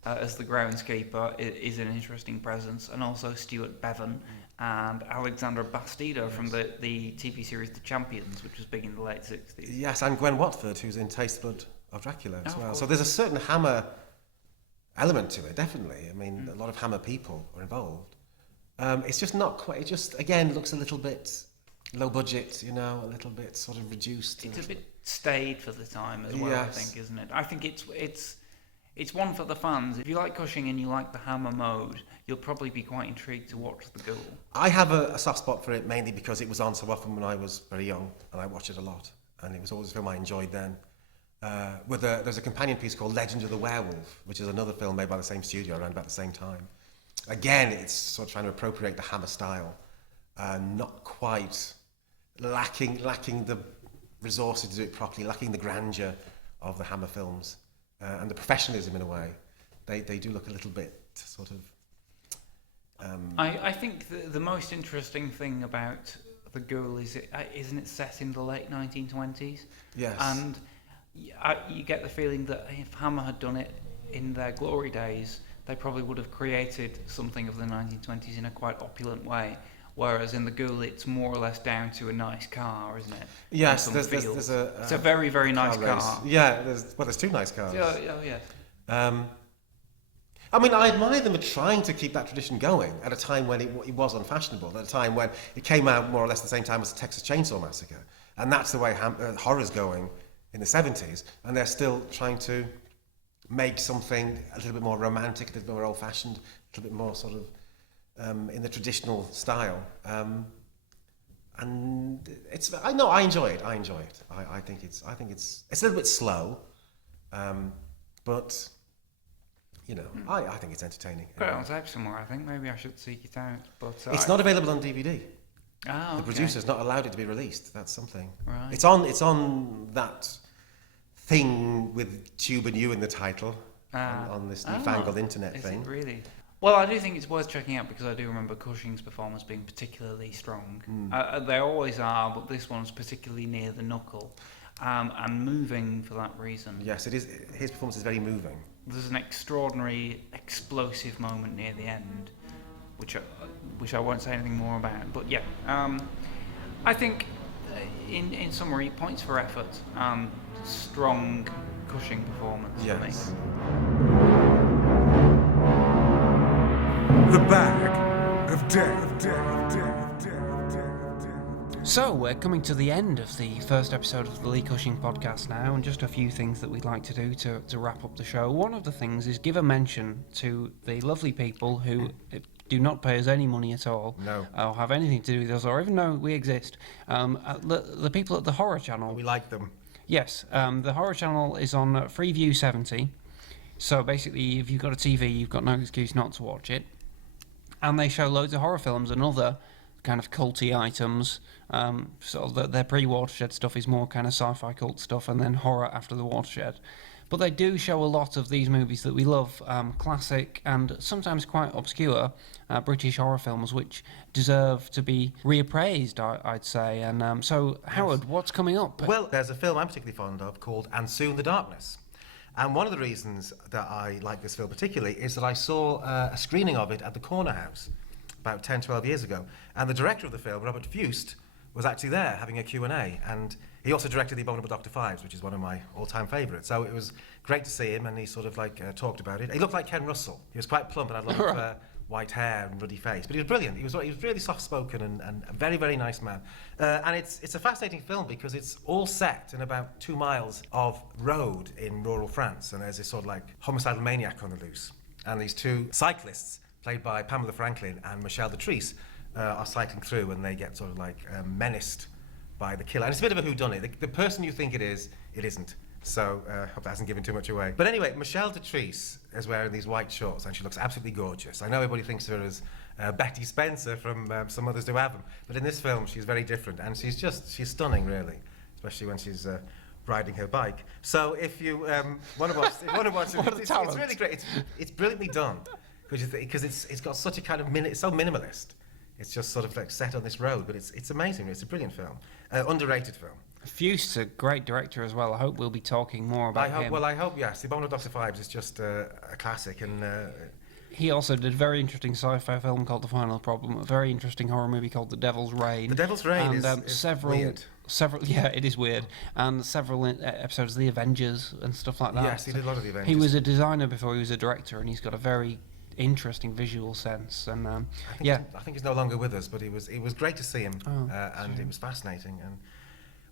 as the groundskeeper, is an interesting presence, and also Stuart Bevan and Alexandra Bastida from the TV series The Champions, which was big in the late 60s. Yes, and Gwen Watford, who's in Taste Blood of Dracula as well. So there's a certain Hammer element to it, definitely. I mean, a lot of Hammer people are involved. It's just not quite. It just again looks a little bit low budget, a little bit sort of reduced. It's a bit staid for the time as well, yes. I think, isn't it? I think it's one for the fans. If you like Cushing and you like the Hammer mode, you'll probably be quite intrigued to watch The Ghoul. I have a soft spot for it, mainly because it was on so often when I was very young, and I watched it a lot, and it was always a film I enjoyed then. There's a companion piece called Legend of the Werewolf, which is another film made by the same studio around about the same time. Again, it's sort of trying to appropriate the Hammer style, not quite lacking the resources to do it properly, lacking the grandeur of the Hammer films, and the professionalism in a way. They do look a little bit sort of... I think the most interesting thing about The Ghoul is isn't it set in the late 1920s? Yes. And you get the feeling that if Hammer had done it in their glory days, they probably would have created something of the 1920s in a quite opulent way, whereas in The Ghoul it's more or less down to a nice car, isn't it? Yes, there's it's a very, very nice car. Yeah, there's two nice cars. Yeah. I mean, I admire them for trying to keep that tradition going at a time when it was unfashionable, at a time when it came out more or less the same time as the Texas Chainsaw Massacre. And that's the way horror's going in the 70s, and they're still trying to make something a little bit more romantic, a little bit more old-fashioned, a little bit more sort of in the traditional style. And I enjoy it. I think it's a little bit slow, but I think it's entertaining. Got it on tape somewhere, I think. Maybe I should seek it out. But it's not available on DVD. Oh, okay. The producer's not allowed it to be released. That's something. Right. It's on that thing with Tube and You in the title, on this newfangled internet thing. Is it really? Well, I do think it's worth checking out because I do remember Cushing's performance being particularly strong. They always are, but this one's particularly near the knuckle, and moving for that reason. Yes, it is. His performance is very moving. There's an extraordinary, explosive moment near the end, which I won't say anything more about. But yeah, I think in summary, points for effort. Strong Cushing performance for me. The Bag of Death. So we're coming to the end of the first episode of the Lee Cushing podcast now, and just a few things that we'd like to do to wrap up the show. One of the things is give a mention to the lovely people who do not pay us any money at all, or have anything to do with us, or even know we exist. The people at the Horror Channel. We like them. Yes, the Horror Channel is on Freeview 70, so basically if you've got a TV, you've got no excuse not to watch it. And they show loads of horror films and other kind of culty items. So their pre-Watershed stuff is more kind of sci-fi cult stuff, and then horror after the Watershed. But they do show a lot of these movies that we love, classic and sometimes quite obscure British horror films, which deserve to be reappraised, I'd say. And so, Howard, what's coming up? Well, there's a film I'm particularly fond of called And Soon the Darkness. And one of the reasons that I like this film particularly is that I saw a screening of it at the Corner House about 10, 12 years ago. And the director of the film, Robert Fust, was actually there having a Q&A. And he also directed The Abominable Dr. Fives, which is one of my all-time favourites. So it was great to see him, and he sort of talked about it. He looked like Ken Russell. He was quite plump and had a lot of white hair and ruddy face. But he was brilliant. He was really soft-spoken and a very, very nice man. And it's a fascinating film because it's all set in about 2 miles of road in rural France. And there's this sort of like homicidal maniac on the loose. And these 2 cyclists, played by Pamela Franklin and Michelle Detrice, are cycling through, and they get sort of like menaced by the killer. And it's a bit of a whodunit. The person you think it isn't. So, hope that hasn't given too much away. But anyway, Michelle Detrice is wearing these white shorts, and she looks absolutely gorgeous. I know everybody thinks of her as Betty Spencer from Some Others Do Have Them, but in this film, she's very different, and she's stunning, really, especially when she's riding her bike. So, if you want to watch it, it's really great. It's brilliantly done because it's got such a kind of it's so minimalist. It's just sort of like set on this road, but it's amazing. It's a brilliant film, underrated film. Fuste's a great director as well. I hope we'll be talking more about him. Well, I hope, yes. The Abominable Dr. Phibes is just a classic, and he also did a very interesting sci-fi film called The Final Problem, a very interesting horror movie called The Devil's Rain. The Devil's Rain is weird. Yeah, it is weird. And several episodes of The Avengers and stuff like that. Yes, he did a lot of The Avengers. He was a designer before he was a director, and he's got a very interesting visual sense. And I think he's no longer with us, but it was great to see him, and it was fascinating. And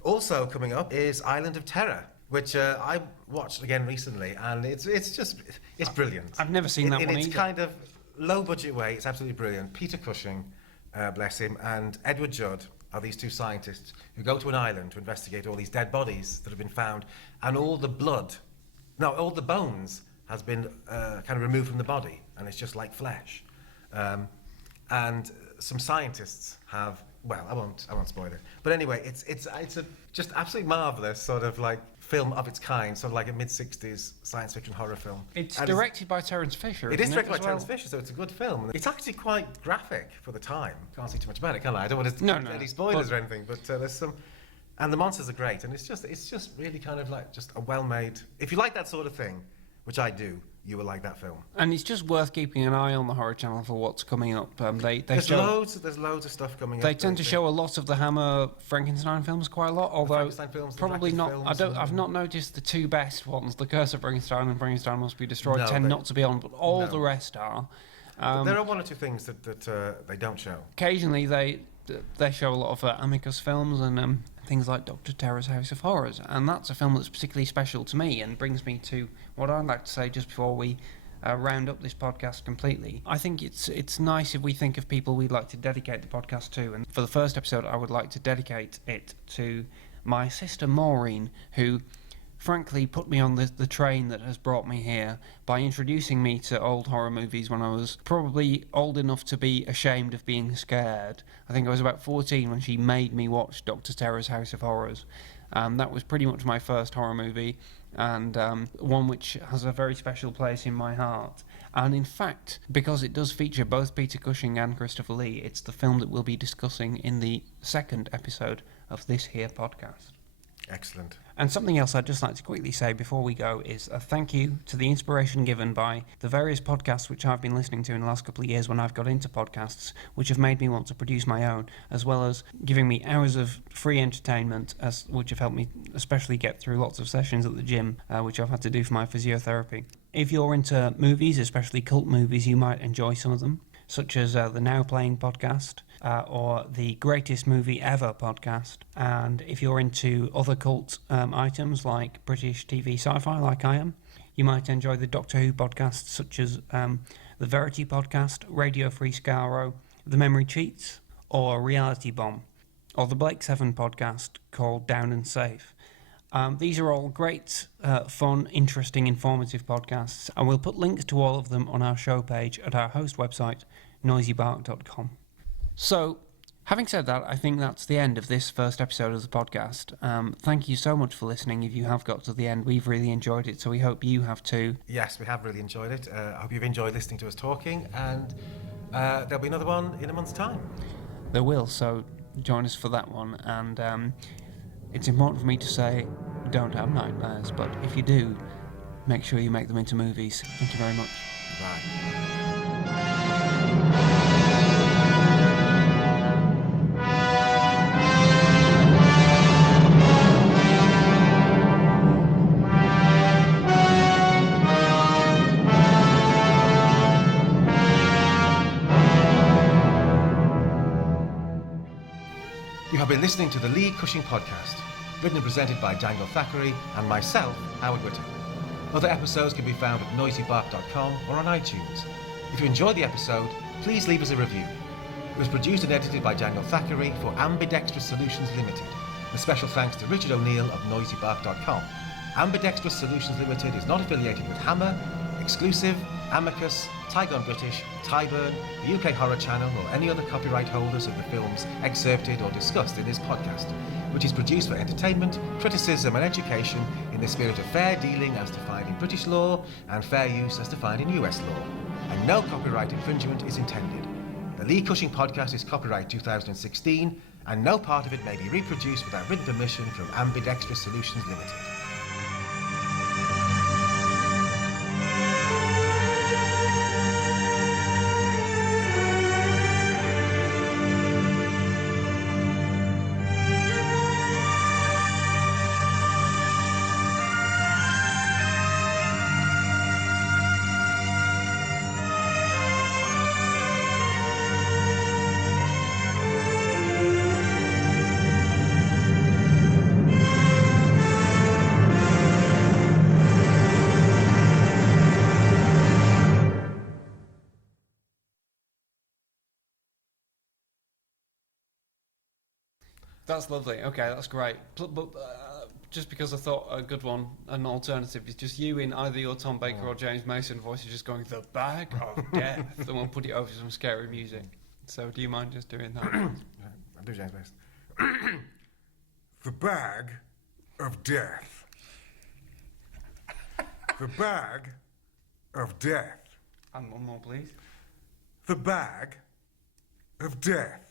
also coming up is Island of Terror, which I watched again recently, and it's brilliant. I've never seen that one either. In its kind of low budget way, it's absolutely brilliant. Peter Cushing, bless him, and Edward Judd are these 2 scientists who go to an island to investigate all these dead bodies that have been found, and all the bones has been kind of removed from the body, and it's just like flesh. And some scientists have, well, I won't spoil it. But anyway, it's a just absolutely marvellous sort of like film of its kind, sort of like a mid-60s science fiction horror film. It's directed by Terence Fisher. It is directed by Terence Fisher, so it's a good film. It's actually quite graphic for the time. Can't say too much about it, can I? I don't want to give any spoilers or anything, but there's some. And the monsters are great, and it's just really kind of like just a well-made. If you like that sort of thing, which I do, you will like that film. And it's just worth keeping an eye on the Horror Channel for what's coming up. There's loads of stuff coming up. They tend to show a lot of the Hammer Frankenstein films quite a lot, although probably not. I've not noticed the 2 best ones, The Curse of Frankenstein and Frankenstein Must Be Destroyed, tend not to be on, but all the rest are. There are 1 or 2 things that they don't show. Occasionally they show a lot of Amicus films and things like Dr. Terror's House of Horrors, and that's a film that's particularly special to me and brings me to what I'd like to say just before we round up this podcast completely. I think it's nice if we think of people we'd like to dedicate the podcast to, and for the first episode I would like to dedicate it to my sister Maureen, who frankly put me on the train that has brought me here by introducing me to old horror movies when I was probably old enough to be ashamed of being scared. I think I was about 14 when she made me watch Dr. Terror's House of Horrors. That was pretty much my first horror movie, and one which has a very special place in my heart. And in fact, because it does feature both Peter Cushing and Christopher Lee, it's the film that we'll be discussing in the 2nd episode of this here podcast. Excellent. And something else I'd just like to quickly say before we go is a thank you to the inspiration given by the various podcasts which I've been listening to in the last couple of years when I've got into podcasts, which have made me want to produce my own, as well as giving me hours of free entertainment, which have helped me especially get through lots of sessions at the gym, which I've had to do for my physiotherapy. If you're into movies, especially cult movies, you might enjoy some of them, such as the Now Playing podcast, or the Greatest Movie Ever podcast. And if you're into other cult items like British TV sci-fi, like I am, you might enjoy the Doctor Who podcasts, such as the Verity podcast, Radio Free Scaro, The Memory Cheats, or Reality Bomb, or the Blake 7 podcast called Down and Safe. These are all great, fun, interesting, informative podcasts, and we'll put links to all of them on our show page at our host website, noisybark.com. So, having said that, I think that's the end of this first episode of the podcast. Thank you so much for listening. If you have got to the end, we've really enjoyed it, so we hope you have too. Yes, we have really enjoyed it. I hope you've enjoyed listening to us talking, and there'll be another one in a month's time. There will, so join us for that one. And it's important for me to say, don't have nightmares, but if you do, make sure you make them into movies. Thank you very much. Bye. have been listening to the Lee Cushing Podcast, written and presented by Daniel Thackeray and myself, Howard Whittam. Other episodes can be found at noisybark.com or on iTunes. If you enjoyed the episode, please leave us a review. It was produced and edited by Daniel Thackeray for Ambidextrous Solutions Limited. A special thanks to Richard O'Neill of noisybark.com. Ambidextrous Solutions Limited is not affiliated with Hammer, Exclusive, Amicus, Tygon British, Tyburn, the UK Horror Channel, or any other copyright holders of the films excerpted or discussed in this podcast, which is produced for entertainment, criticism and education in the spirit of fair dealing as defined in British law and fair use as defined in US law, and no copyright infringement is intended. The Lee Cushing Podcast is copyright 2016, and no part of it may be reproduced without written permission from Ambidextrous Solutions Limited. That's lovely. Okay, that's great. But just because I thought a good one, an alternative, is just you in either your Tom Baker or James Mason voice, just going, the bag of death, and we'll put it over some scary music. So do you mind just doing that? I'll do James Mason. The bag of death. The bag of death. And one more, please. The bag of death.